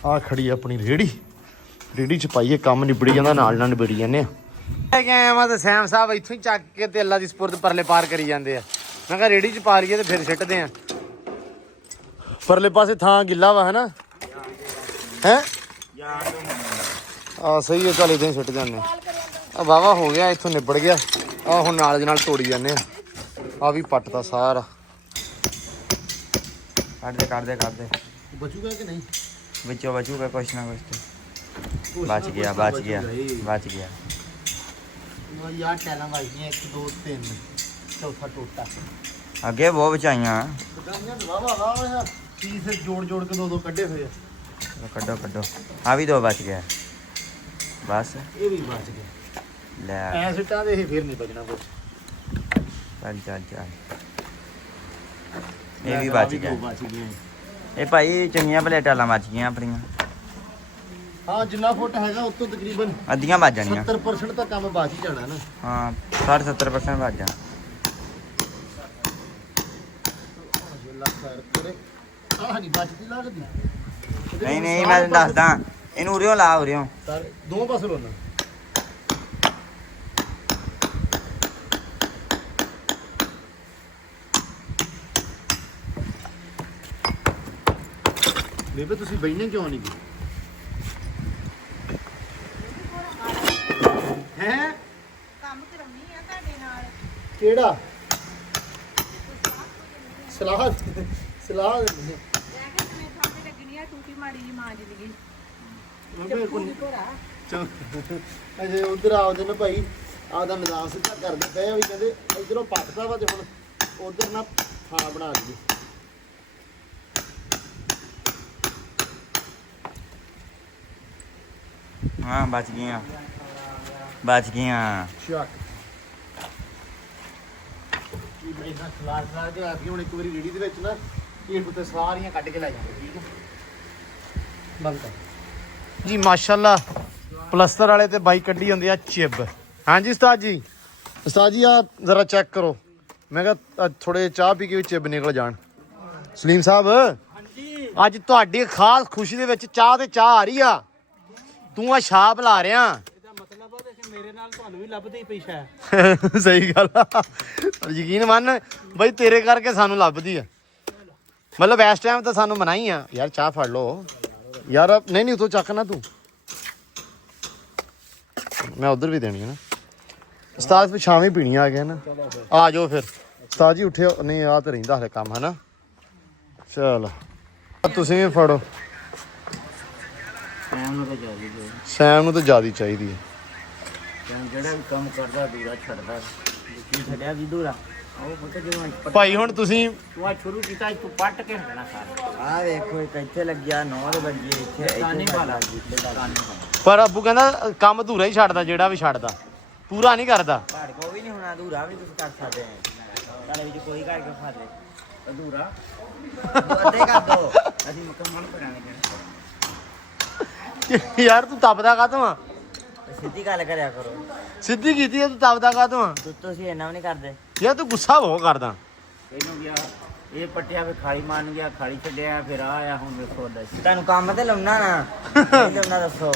ਆ ਖੜੀ ਆਪਣੀ ਰੇੜੀ ਚ ਪਾਈਏ, ਕੰਮ ਨਿਬੜੀ ਜਾਂਦਾ ਨਾਲ ਨਿਬੜੀ ਜਾਂਦੇ ਆ। ਲੈ ਕੇ ਆਇਆ ਵਾ ਤੇ ਸੈਮ ਸਾਹਿਬ ਇੱਥੋਂ ਹੀ ਚੱਕ ਕੇ ਤੇ ਅੱਲਾ ਦੀ ਸਪੁਰਦ ਪਰਲੇ ਪਾਰ ਕਰੀ ਜਾਂਦੇ ਆ। ਮੈਂ ਕਿਹਾ ਰੇੜੀ ਚ ਪਾ ਲਈਏ ਤੇ ਫਿਰ ਸਿੱਟਦੇ ਆ। ਪਰਲੇ ਪਾਸੇ ਥਾਂ ਗਿੱਲਾ ਵਾ ਹੈ ਆ ਸਹੀ ਹੈ। ਚੱਲ ਇਦਾਂ ਹੀ ਸਿੱਟ ਜਾਂਦੇ ਆ। ਵਾਹਵਾ ਹੋ ਗਿਆ ਇੱਥੋਂ ਨਿਬੜ ਗਿਆ। ਆ ਹੁਣ ਨਾਲ ਦੇ ਨਾਲ ਤੋੜੀ ਜਾਂਦੇ ਆ ਵੀ ਪੱਟਦਾ ਸਾਰਾ। ਕੱਢ ਦੇ ਬਚੂਗਾ ਕਿ ਨਹੀਂ? ਵਿੱਚੋਂ ਬਚੂਗਾ ਕੁਛ ਨਾ ਕੁਛ ਤੇ ਬਚ ਗਿਆ ਯਾਰ ਟੈਲਾਂ ਵਾਈਆਂ 1 2 3 ਚੌਥਾ ਟੋਟਾ ਅੱਗੇ ਬਹੁਤ ਬਚਾਈਆਂ। ਬਟਾਈਆਂ ਦਵਾਵਾ ਵਾਹ ਪੀਸ ਜੋੜ ਕੇ ਦੋ ਕੱਢੇ ਹੋਏ ਆ। ਕੱਢੋ ਆ ਵੀ 2 ਬਚ ਗਿਆ ਬਸ। ਇਹ ਵੀ ਬਚ ਗਿਆ ਲੈ ਐ ਸਿੱਟਾਂ ਦੇ ਇਹ ਫਿਰ ਨਹੀਂ ਬਚਣਾ ਕੁਛ। ਚੱਲ ਇਹ ਵੀ ਬਚ ਗਿਆ। ਇਹ ਭਾਈ ਚੰਗੀਆਂ ਪਲੇਟਾਂ ਬਚ ਗਈਆਂ ਆਪਣੀਆਂ। ਹਾਂ ਜਿੰਨਾ ਫੁੱਟ ਹੈਗਾ ਉਤੋਂ ਤਕਰੀਬਨ ਅੱਧੀਆਂ ਬਚ ਜਾਣੀਆਂ। 70% ਤਾਂ ਕੰਮ ਬਚ ਹੀ ਜਾਣਾ ਨਾ। ਹਾਂ 60-70% ਬਚ ਜਾਣਾ। ਆਹ ਨਹੀਂ ਬਚਦੀ ਲੱਗਦੀ। ਨਹੀਂ ਮੈਂ ਤੈਨੂੰ ਦੱਸਦਾ ਇਹਨੂੰ ਉਰਿਓ ਲਾ ਉਰਿਓ। ਦੋ ਪਾਸੇ ਲਾਉਣਾ। ਬੇਬੇ ਤੁਸੀਂ ਬੈਠਨੇ ਕਿਉਂ ਨਹੀਂ ਗਏ? ਹੈ ਕੰਮ ਕਰਾਉਣੀ ਆ ਤੁਹਾਡੇ ਨਾਲ। ਕਿਹੜਾ ਸਲਾਹ ਦਿੰਦੇ ਲੈ ਕੇ ਜਿਵੇਂ ਥਾਂ ਲੱਗਣੀ ਆ ਟੂਟੀ ਮਾੜੀ ਜੀ ਮਾਂ ਜ਼ਿੰਦਗੀ ਬੇਬੇ ਕੋਲ ਭੋਰਾ ਅਜੇ ਉਧਰ ਆਉਦੇ ਨਾ ਭਾਈ ਆਪਦਾ ਨਿਜ਼ਾਮ ਸਿੱਧਾ ਕਰ ਦਿੱਤਾ ਆ ਵੀ ਕਹਿੰਦੇ ਇਧਰੋਂ ਪੱਟਦਾ ਵਾ ਤੇ ਹੁਣ ਉਧਰ ਨਾ ਥਾਂ ਬਣਾ ਦਈਏ। ਹਾਂ ਬਚ ਗਈਆਂ ਸ਼ਾਕ ਕੀ ਬੈਠਾ ਸਲਾਹ ਕੇ ਆ ਗਈ ਹੁਣ ਇੱਕ ਵਾਰੀ ਰੇੜੀ ਦੇ ਵਿੱਚ ਨਾ ਇਹ ਉੱਤੇ ਸਾਰੀਆਂ ਕੱਢ ਕੇ ਲੈ ਜਾਂਦੇ। ਠੀਕ ਹੈ ਬੰਦ ਕਰ ਜੀ। ਮਾਸ਼ਾਅੱਲਾ ਪਲਸਤਰ ਵਾਲੇ ਤੇ ਬਾਈ ਕੱਢੀ ਹੁੰਦੀ ਆ ਚਿਬ। ਹਾਂਜੀ ਉਸਤਾਦ ਜੀ ਆ ਜ਼ਰਾ ਚੈੱਕ ਕਰੋ। ਮੈਂ ਕਿਹਾ ਥੋੜੇ ਚਾਹ ਪੀ ਕੇ ਵੀ ਚਿਬ ਨਿਕਲ ਜਾਣ। ਸਲੀਮ ਸਾਹਿਬ ਅੱਜ ਤੁਹਾਡੀ ਖਾਸ ਖੁਸ਼ੀ ਦੇ ਵਿੱਚ ਚਾਹ ਤੇ ਚਾਹ ਆ ਰਹੀ ਆ। ਤੂੰ ਆ ਛਾਪ ਲਾ ਰਿਹਾ। ਮਤਲਬ ਉਹ ਮੇਰੇ ਨਾਲ ਤੁਹਾਨੂੰ ਵੀ ਲੱਭਦੀ ਹੀ ਪਈ ਸ਼ਾਇਦ। ਸਹੀ ਗੱਲ ਆ। ਯਕੀਨ ਮੰਨ ਬਈ ਤੇਰੇ ਕਰਕੇ ਸਾਨੂੰ ਲੱਭਦੀ ਆ। ਮਤਲਬ ਇਸ ਟਾਈਮ ਤਾਂ ਸਾਨੂੰ ਮਨਾਈ ਆ ਯਾਰ ਚਾਹ ਫੜ ਲਓ ਯਾਰ। ਨਹੀਂ ਉਤੋਂ ਚੱਕ ਨਾ ਤੂੰ। ਮੈਂ ਉਧਰ ਵੀ ਦੇਣੀ ਹੈ ਨਾ। ਉਸਤਾਦ ਫਿਰ ਸ਼ਾਮੀ ਪੀਣੀ ਆ ਗਿਆ ਨਾ। ਆ ਜਾਓ ਫਿਰ ਉਸਤਾਦ ਜੀ ਉੱਠਿਓ। ਨਹੀਂ ਆ ਤਾਂ ਰਹਿੰਦਾ ਹਲੇ ਕੰਮ ਹੈ ਨਾ। ਚਲ ਤੁਸੀਂ ਵੀ ਫੜੋ। ਸੈਮ ਨੂੰ ਤਾਂ ਜ਼ਿਆਦਾ ਚਾਹੀਦੀ ਹੈ। ਜਿਹੜਾ ਵੀ ਕੰਮ ਕਰਦਾ ਦੂਰਾ ਛੱਡਦਾ ਕੀ ਛੱਡਿਆ ਵੀ ਦੂਰਾ ਉਹ ਪਤਾ ਜਿਵੇਂ ਭਾਈ ਹੁਣ ਤੁਸੀਂ ਤੂੰ ਆ ਸ਼ੁਰੂ ਕੀਤਾ ਤੂੰ ਪੱਟ ਕੇ ਹਟਣਾ ਸਾਰਾ। ਆ ਵੇਖੋ ਇੱਕ ਇੱਥੇ ਲੱਗਿਆ 9 ਵਜੇ ਇੱਥੇ ਕਾਨੀ ਵਾਲਾ ਪਰ ਅੱਬੂ ਕਹਿੰਦਾ ਕੰਮ ਅਧੂਰਾ ਹੀ ਛੱਡਦਾ। ਜਿਹੜਾ ਵੀ ਛੱਡਦਾ ਪੂਰਾ ਨਹੀਂ ਕਰਦਾ। ਤੁਹਾਡੇ ਕੋਲ ਵੀ ਨਹੀਂ ਹੋਣਾ ਅਧੂਰਾ ਵੀ ਤੁਸੀਂ ਕਰ ਸਕਦੇ ਹੋ। ਤੁਹਾਡੇ ਵਿੱਚ ਕੋਈ ਕਰਕੇ ਖਾ ਦੇ ਅਧੂਰਾ ਅੱਧੇ ਕਰ ਦੋ ਅਸੀਂ ਮੁਕੰਮਲ ਕਰਾਂਗੇ। ਯਾਰ ਤੂੰ ਤਪਦਾ ਕਾਹਤੋਂ ਆ? ਸਿੱਧੀ ਗੱਲ ਕਰਿਆ ਕਰੋ। ਸਿੱਧੀ ਕੀਤੀ ਆ ਤੂੰ ਤਪਦਾ ਕਾਹਤੋਂ ਆ? ਤੁਸੀਂ ਇੰਨਾ ਵੀ ਨਹੀਂ ਕਰਦੇ। ਯਾਰ ਤੂੰ ਗੁੱਸਾ ਬਹੁਤ ਕਰਦਾ। ਇਹਨੂੰ ਗਿਆ ਇਹ ਪੱਟਿਆ ਵੀ ਖਾਲੀ ਮੰਨ ਗਿਆ ਖਾਲੀ ਛੱਡਿਆ ਫਿਰ ਆ ਹੁਣ ਵੇਖੋ ਤੁਹਾਨੂੰ ਕੰਮ ਤੇ ਲਾਉਣਾ ਨਾ ਨਹੀਂ ਲਾਉਣਾ ਦੱਸੋ।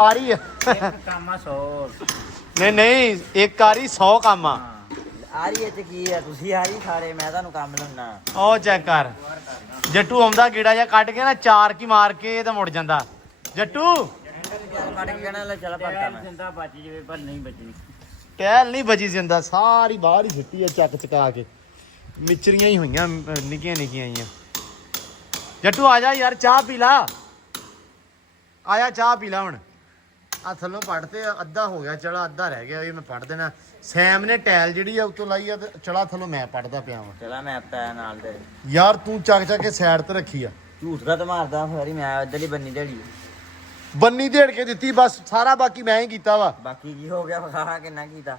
ਆ ਰਹੀ ਆ ਇੱਕ ਕੰਮ ਆ 100 ਨਹੀਂ ਇੱਕ ਆ ਰਹੀ 100 ਕੰਮ ਆ। ਆ ਰਹੀ ਚ ਕੀ ਆ ਤੁਸੀਂ ਆ ਰਹੀ ਸਾਰੇ ਮੈਂ ਤੁਹਾਨੂੰ ਕੰਮ ਲਾਉਣਾ। ਉਹ ਚੈੱਕ ਕਰ ਜੱਟੂ ਆਉਂਦਾ ਗੇੜਾ ਜਾਂ ਕੱਢ ਕੇ ਨਾ ਚਾਰ ਕੀ ਮਾਰ ਕੇ ਤੇ ਮੁੜ ਜਾਂਦਾ। ਜੱਟੂ ਕੱਢ ਕੇ ਕਹਿਣਾ ਲੈ ਚੱਲ ਪੜਤਾ ਮੈਂ ਜਿੰਦਾ ਬਚ ਜਵੇ ਪਰ ਨਹੀਂ ਬਚੀ। ਟਹਿਲ ਨਹੀਂ ਬਚੀ ਜਿੰਦਾ ਸਾਰੀ ਬਾਹਰ ਹੀ ਸਿੱਟੀ ਆ ਚੱਕ ਚਕਾ ਕੇ। ਮਿਚਰੀਆਂ ਹੀ ਹੋਈਆਂ ਨਿੱਕੀਆਂ ਆਈਆਂ। ਜੱਟੂ ਆ ਜਾ ਯਾਰ ਚਾਹ ਪੀ ਲਾ। ਆਇਆ ਚਾਹ ਪੀ ਲਾ ਹੁਣ। ਆ ਥੱਲੋਂ ਪੜ ਤੇ ਅੱਧਾ ਹੋ ਗਿਆ ਚੜਾ ਅੱਧਾ ਰਹਿ ਗਿਆ। ਇਹ ਮੈਂ ਪੜ ਦੇਣਾ। ਸੈਮ ਨੇ ਟੈਲ ਜਿਹੜੀ ਆ ਉੱਤੋਂ ਲਾਈ ਆ ਤੇ ਚੜਾ ਥੱਲੋਂ ਮੈਂ ਪੜਦਾ ਪਿਆ ਵਾਂ। ਚਲਾ ਮੈਂ ਪਤਾਇਆ ਨਾਲ ਦੇ ਯਾਰ ਤੂੰ ਚੱਕ ਕੇ ਸਾਈਡ ਤੇ ਰੱਖੀ ਆ। ਝੂਠ ਦਾ ਤਾਂ ਮਾਰਦਾ ਫਿਰ ਮੈਂ ਇੱਧਰ ਹੀ ਬੰਨੀ ਢੜੀ ਬੰਨੀ ਢੇੜ ਕੇ ਦਿੱਤੀ ਬਸ ਸਾਰਾ ਬਾਕੀ ਮੈਂ ਹੀ ਕੀਤਾ ਵਾ। ਬਾਕੀ ਕੀ ਹੋ ਗਿਆ ਵਿਖਾ ਕਿੰਨਾ ਕੀਤਾ।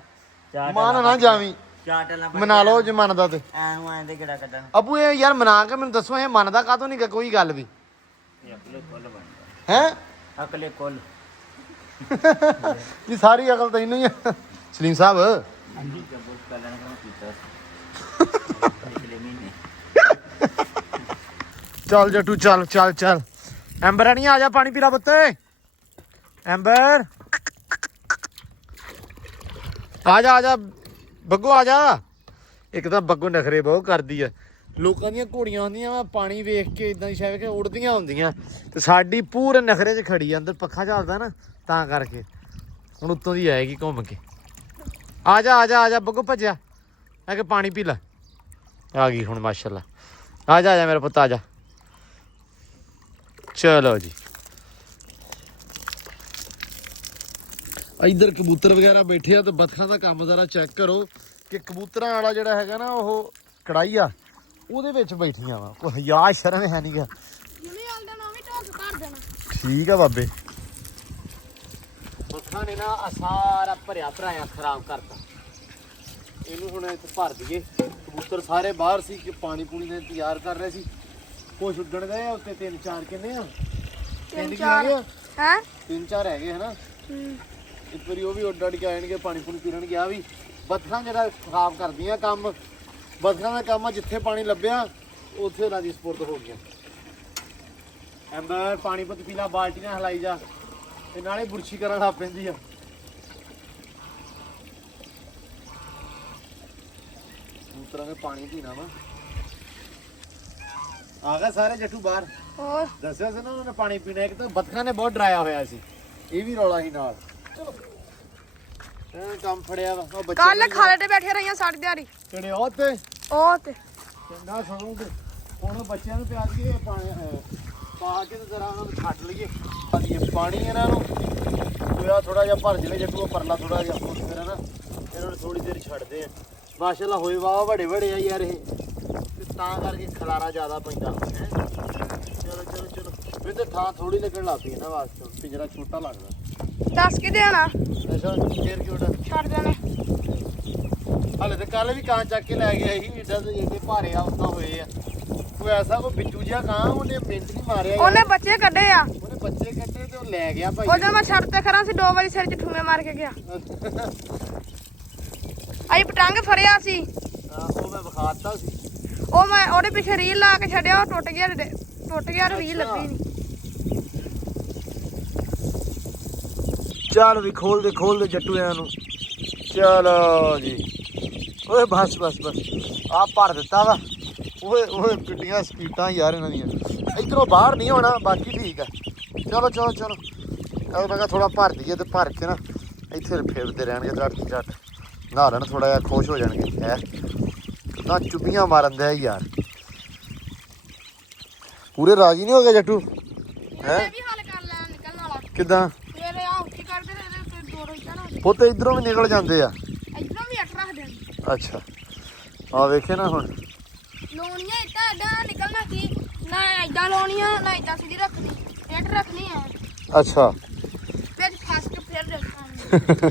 ਚਾਰ ਮਨ ਨਾ ਜਾਵੀਂ। ਚਾਰ ਟੱਲਾਂ ਮਨਾ ਲਓ ਜੇ ਮੰਨਦਾ ਤੇ। ਐਨੂੰ ਐਂ ਦੇ ਕਿਹੜਾ ਕੱਢਣ ਅਬੂ ਇਹ ਯਾਰ ਮਨਾ ਕੇ ਮੈਨੂੰ ਦੱਸੋ ਇਹ ਮੰਨਦਾ ਕਾਹਤੋਂ ਨਹੀਂ ਕੋਈ ਗੱਲ ਵੀ ਅਕਲੇ ਕੁੱਲ ਬਣਦਾ ਹੈ। ਅਕਲੇ ਕੁੱਲ ਇਹ ਸਾਰੀ ਅਕਲ ਤੈਨੂੰ ਹੀ ਆ ਸਲੀਮ ਸਾਹਿਬ। ਹਾਂਜੀ ਜਬਰ ਕੱਲਣ ਨੂੰ ਕੀਤਾ ਪਿਛਲੇ ਮਹੀਨੇ। ਚੱਲ ਜੱਟੂ ਚੱਲ ਐਂਬਰ ਨਹੀਂ ਆ ਜਾ ਪਾਣੀ ਪੀ ਲਾ ਪੁੱਤ। ਐਂਬਰ ਆ ਜਾ ਬੱਗੋ ਆ ਜਾ। ਇੱਕ ਤਾਂ ਬੱਗੋ ਨਖਰੇ ਬਹੁਤ ਕਰਦੀ ਆ। ਲੋਕਾਂ ਦੀਆਂ ਘੋੜੀਆਂ ਹੁੰਦੀਆਂ ਵਾ ਪਾਣੀ ਵੇਖ ਕੇ ਇਦਾਂ ਦੀ ਸ਼ਾਇਦ ਕਿ ਉੜਦੀਆਂ ਹੁੰਦੀਆਂ ਤੇ ਸਾਡੀ ਪੂਰੇ ਨਖਰੇ 'ਚ ਖੜੀ ਆ। ਅੰਦਰ ਪੱਖਾ ਚੱਲਦਾ ਨਾ ਤਾਂ ਕਰਕੇ ਹੁਣ ਉੱਤੋਂ ਦੀ ਆਏਗੀ ਘੁੰਮ ਕੇ। ਆ ਜਾ ਬੱਗੋ ਭੱਜਿਆ। ਮੈਂ ਕਿ ਪਾਣੀ ਪੀ ਲੈ। ਆ ਗਈ ਹੁਣ ਮਾਸ਼ਾਅੱਲਾ। ਆ ਜਾ ਮੇਰਾ ਪੁੱਤ ਆ ਜਾ। ਚਲੋ ਜੀ ਇੱਧਰ ਕਬੂਤਰ ਵਗੈਰਾ ਬੈਠੇ ਆ ਤੇ ਬਤਖਾਂ ਦਾ ਕੰਮ ਜ਼ਰਾ ਚੈੱਕ ਕਰੋ ਕਿ ਕਬੂਤਰਾਂ ਵਾਲਾ ਜਿਹੜਾ ਹੈਗਾ ਨਾ ਉਹ ਕੜਾਈ ਆ ਉਹਦੇ ਵਿੱਚ ਬੈਠੀਆਂ ਵਾ। ਕੋਈ ਹਯਾ ਸ਼ਰਮ ਹੈ ਨਹੀਂਗਾ। ਠੀਕ ਆ ਬਾਬੇ। ਬਤਖਾਂ ਨੇ ਨਾ ਸਾਰਾ ਭਰਿਆ ਭਰਾਇਆ ਖਰਾਬ ਕਰਤਾ। ਇਹਨੂੰ ਹੁਣ ਇੱਥੇ ਭਰ ਦਈਏ। ਕਬੂਤਰ ਸਾਰੇ ਬਾਹਰ ਸੀ ਕਿ ਪਾਣੀ ਪੂਣੀ ਦੇ ਇੰਤਜ਼ਾਰ ਕਰ ਰਹੇ ਸੀ। ਕੁਛ ਉੱਡਣ ਗਏ ਆ ਉੱਤੇ 3-4 ਕਿੰਨੇ ਆ? 3-4 ਹੈ 3-4 ਹੈਗੇ ਹਨਾ। ਇੱਕ ਵਾਰੀ ਉਹ ਵੀ ਉੱਡ ਕੇ ਆਣਗੇ ਪਾਣੀ ਪੂਣੀ ਪੀਣ ਗਿਆ ਵੀ। ਬਤਖਾਂ ਜਿਹੜਾ ਖਰਾਬ ਕਰਦੀਆਂ ਕੰਮ। ਬਤਖਾਂ ਦਾ ਕੰਮ ਆ ਜਿੱਥੇ ਪਾਣੀ ਲੱਭਿਆ ਉੱਥੇ ਉਹਨਾਂ ਦੀ ਸਪੁਰਦ ਹੋ ਗਈਆਂ। ਐਂਬਰ ਪਾਣੀ ਪੁੱਤ ਪੀਲਾ ਬਾਲਟੀ ਨਾਲ ਹਲਾਈ ਜਾ ਤੇ ਨਾਲੇ ਬੁਰਸ਼ੀ ਕਰਨ ਲੱਗ ਪੈਂਦੀ ਆ। ਕਬੂਤਰਾਂ ਨੇ ਪਾਣੀ ਪੀਣਾ ਵਾ। ਆ ਗਏ ਸਾਰੇ ਜੱਟੂ ਬਾਹਰ। ਹੋਰ ਦੱਸਿਆ ਸੀ ਨਾ ਉਹਨੇ ਪਾਣੀ ਪੀਣਾ। ਇੱਕ ਤਾਂ ਬਤਖਾਂ ਨੇ ਬਹੁਤ ਡਰਾਇਆ ਹੋਇਆ ਸੀ। ਇਹ ਵੀ ਰੌਲਾ ਸੀ ਨਾਲ। ਇਹ ਕੰਮ ਫੜਿਆ ਵਾ ਉਹ ਬੱਚੇ ਕੱਲ ਖਾਲੇ ਤੇ ਬੈਠੇ ਰਹੀਆਂ ਸਾਰੀ ਦਿਹਾੜੀ। ਕਿਹੜੇ ਉਹ ਤੇ ਨਾ ਸੁਣੂਗੇ ਹੁਣ ਬੱਚਿਆਂ ਨੂੰ ਪਿਆ ਕੇ ਪਾਣੀ ਪਾ ਕੇ ਤੇ ਜ਼ਰਾ ਉਹਨਾਂ ਨੂੰ ਛੱਡ ਲਈਏ। ਪਾਣੀ ਇਹਨਾਂ ਨੂੰ ਹੋਇਆ ਥੋੜਾ ਜਿਹਾ ਭਰ ਜਲੇ ਜੱਟੂ ਪਰਲਾ ਥੋੜਾ ਜਿਹਾ ਹੋਰ ਫਿਰ ਨਾ ਇਹਨਾਂ ਨੂੰ ਥੋੜੀ ਦੇਰ ਛੱਡਦੇ ਆ। ਮਾਸ਼ਾਅੱਲਾ ਹੋਏ ਵਾਹ ਵੱਡੇ ਵੱਡੇ ਆ ਯਾਰ ਇਹ ਤੇ ਤਾਂ ਕਰਕੇ ਖਲਾਰਾ ਜ਼ਿਆਦਾ ਪੈਂਦਾ ਹੈ। ਚਲੋ ਫਿਰ ਤੇ ਥਾਂ ਥੋੜੀ ਲੱਗਣ ਲੱਗ ਪਈ ਨਾ ਵਾਸਤੇ। ਪਿੰਜਰਾ ਛੋਟਾ ਲੱਗਦਾ। ਦੱਸ ਕੇ ਦੇਣਾ ਅੱਛਾ ਫੇਰ ਕਿਉਂ ਛੱਡ ਦੇਣੇ। ਹਲੇ ਤੇ ਕੱਲ ਵੀ ਕਾਂ ਚੱਕ ਕੇ ਲੈ ਗਿਆ ਸੀ। ਏਡਾ ਤੇ ਏਡੇ ਭਾਰੇ ਆ ਉਦਾਂ ਹੋਏ ਆ। ਕੋਈ ਐਸਾ ਕੋਈ ਬਿੱਜੂ ਜਿਹਾ ਕਾਂ ਉਹਨੇ ਮਿੰਟ ਨਹੀਂ ਮਾਰਿਆ। ਉਹਨੇ ਬੱਚੇ ਕੱਢੇ ਆ। ਉਹਨੇ ਬੱਚੇ ਕੱਢੇ ਤੇ ਉਹ ਲੈ ਗਿਆ ਭਾਈ। ਉਹਦੇ ਮੈਂ ਛੱਡ ਤੇ ਖਰਾਂ ਸੀ 2 ਵਾਰੀ ਸਿਰ 'ਚ ਠੂਮੇ ਮਾਰ ਕੇ ਗਿਆ। ਅਸੀਂ ਪਟੰਗ ਫੜਿਆ ਸੀ। ਉਹ ਮੈਂ ਵਿਖਾਤਾ ਸੀ। ਉਹ ਮੈਂ ਉਹਦੇ ਪਿੱਛੇ ਰੀਲ ਲਾ ਕੇ ਛੱਡਿਆ। ਉਹ ਟੁੱਟ ਗਿਆ ਰੀਲ ਲੱਭੀ ਨਹੀਂ। ਚੱਲ ਵੀ ਖੋਲ ਦੇ ਜੱਟੂ ਇਹਨਾਂ ਨੂੰ। ਚਲੋ ਜੀ ਓਏ ਬਸ ਆ ਭਰ ਦਿੱਤਾ ਵਾ। ਓਏ ਕਿੱਡੀਆਂ ਸਪੀਡਾਂ ਯਾਰ ਇਹਨਾਂ ਦੀਆਂ। ਇੱਧਰੋਂ ਬਾਹਰ ਨਹੀਂ ਹੋਣਾ ਬਾਕੀ ਠੀਕ ਆ। ਚਲੋ ਮੈਂ ਕਿਹਾ ਥੋੜਾ ਭਰ ਦਈਏ ਤੇ ਭਰ ਕੇ ਨਾ ਇੱਥੇ ਫੇਰਦੇ ਰਹਿਣਗੇ ਝੱਟ ਨਹਾ ਲੈਣ ਥੋੜਾ ਜਿਹਾ ਖੁਸ਼ ਹੋ ਜਾਣਗੇ। ਹੈ ਕਿੱਦਾਂ ਚੁੱਭੀਆਂ ਮਾਰਨ ਦੇ ਯਾਰ। ਪੂਰੇ ਰਾਜੀ ਨਹੀਂ ਹੋ ਗਏ ਜੱਟੂ ਹੈ। ਵੀ ਹੱਲ ਕਰ ਲੈ ਨਿਕਲਣ ਵਾਲਾ। ਕਿੱਦਾਂ ਮੇਰੇ ਆ ਉੱਚੀ ਕਰਦੇ ਤੇ 2 ਰੋਈਆਂ ਨਾ ਪੁੱਤ ਇੱਧਰੋਂ ਵੀ ਨਿਕਲ ਜਾਂਦੇ ਆ। ਇਧਰੋਂ ਵੀ ਅੱਟ ਰੱਖ ਦੇਣ। ਅੱਛਾ ਆ ਵੇਖੇ ਨਾ ਹੁਣ ਲੋਣੀਆਂ ਇੱਦਾਂ ਨਿਕਲਣਾ ਕੀ ਨਾ ਇੱਦਾਂ ਲਾਉਣੀਆਂ ਨਾ ਇੱਦਾਂ ਸਿੱਧੀ ਰੱਖਣੀ। ਹੇਠ ਰੱਖਣੀ ਹੈ। ਅੱਛਾ ਫਿਰ ਫਸ ਕੇ ਫਿਰ ਦੇਖਾਂਗੇ।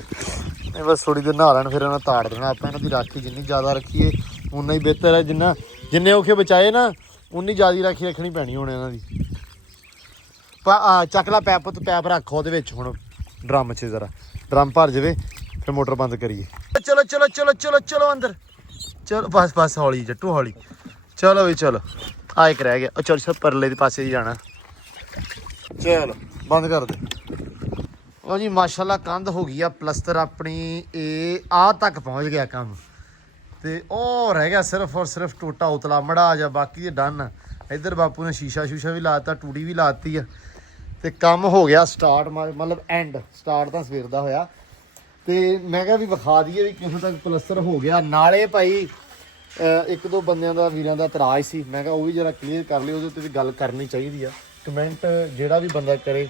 ਇਹ ਬਸ ਥੋੜੀ ਦੇਰ ਨਹਾ ਲੈਣ ਫਿਰ ਇਹਨਾਂ ਤਾੜ ਦੇਣਾ ਆਪਾਂ। ਇਹਨਾਂ ਦੀ ਰਾਖੀ ਜਿੰਨੀ ਜ਼ਿਆਦਾ ਰੱਖੀਏ ਉਨਾ ਹੀ ਬਿਹਤਰ ਹੈ। ਜਿੰਨੇ ਔਖੇ ਬਚਾਏ ਨਾ ਉਨੀ ਜ਼ਿਆਦਾ ਰਾਖੀ ਰੱਖਣੀ ਪੈਣੀ ਹੁਣ ਇਹਨਾਂ ਦੀ। ਚੱਕ ਲਾ ਪੈਪ ਪੈਪ ਰੱਖ ਉਹਦੇ ਵਿੱਚ ਹੁਣ ਡਰਮ 'ਚ ਜ਼ਰਾ ਡਰਮ ਭਰ ਜਾਵੇ ਫਿਰ ਮੋਟਰ ਬੰਦ ਕਰੀਏ। ਚਲੋ ਅੰਦਰ ਚਲੋ ਬਸ ਹੌਲੀ ਜੱਟੂ ਹੌਲੀ। ਚਲੋ ਵੀ ਚਲੋ ਆ ਇੱਕ ਰਹਿ ਗਿਆ। ਉਹ ਚਲ ਪਰਲੇ ਦੇ ਪਾਸੇ ਹੀ ਜਾਣਾ। ਚਲੋ ਬੰਦ ਕਰ ਦੇ। ਉਹ ਜੀ ਮਾਸ਼ਾਅੱਲਾ ਕੰਧ ਹੋ ਗਈ ਆ ਪਲਸਤਰ ਆਪਣੀ। ਇਹ ਆ ਤੱਕ ਪਹੁੰਚ ਗਿਆ ਕੰਮ ਤੇ ਉਹ ਰਹਿ ਗਿਆ ਸਿਰਫ ਔਰ ਸਿਰਫ ਟੋਟਾ ਉਤਲਾ ਮੜਾ ਜਾ। ਬਾਕੀ ਇਹ ਡਨ। ਇੱਧਰ ਬਾਪੂ ਨੇ ਸ਼ੀਸ਼ਾ ਵੀ ਲਾਤਾ ਟੂੜੀ ਵੀ ਲਾਤੀ ਆ ਤੇ ਕੰਮ ਹੋ ਗਿਆ ਸਟਾਰਟ। ਮਤਲਬ ਐਂਡ ਸਟਾਰਟ ਤਾਂ ਸਵੇਰ ਦਾ ਹੋਇਆ ਤੇ ਮੈਂ ਕਿਹਾ ਵੀ ਵਿਖਾ ਦਈਏ ਵੀ ਕਿੱਥੋਂ ਤੱਕ ਪਲਸਤਰ ਹੋ ਗਿਆ। ਨਾਲੇ ਭਾਈ 1-2 ਬੰਦਿਆਂ ਦਾ ਵੀਰਾਂ ਦਾ ਇਤਰਾਜ਼ ਸੀ। ਮੈਂ ਕਿਹਾ ਉਹ ਵੀ ਜਰਾ ਕਲੀਅਰ ਕਰ ਲਿਓ। ਉਹਦੇ ਉੱਤੇ ਵੀ ਗੱਲ ਕਰਨੀ ਚਾਹੀਦੀ ਆ। ਕਮੈਂਟ ਜਿਹੜਾ ਵੀ ਬੰਦਾ ਕਰੇ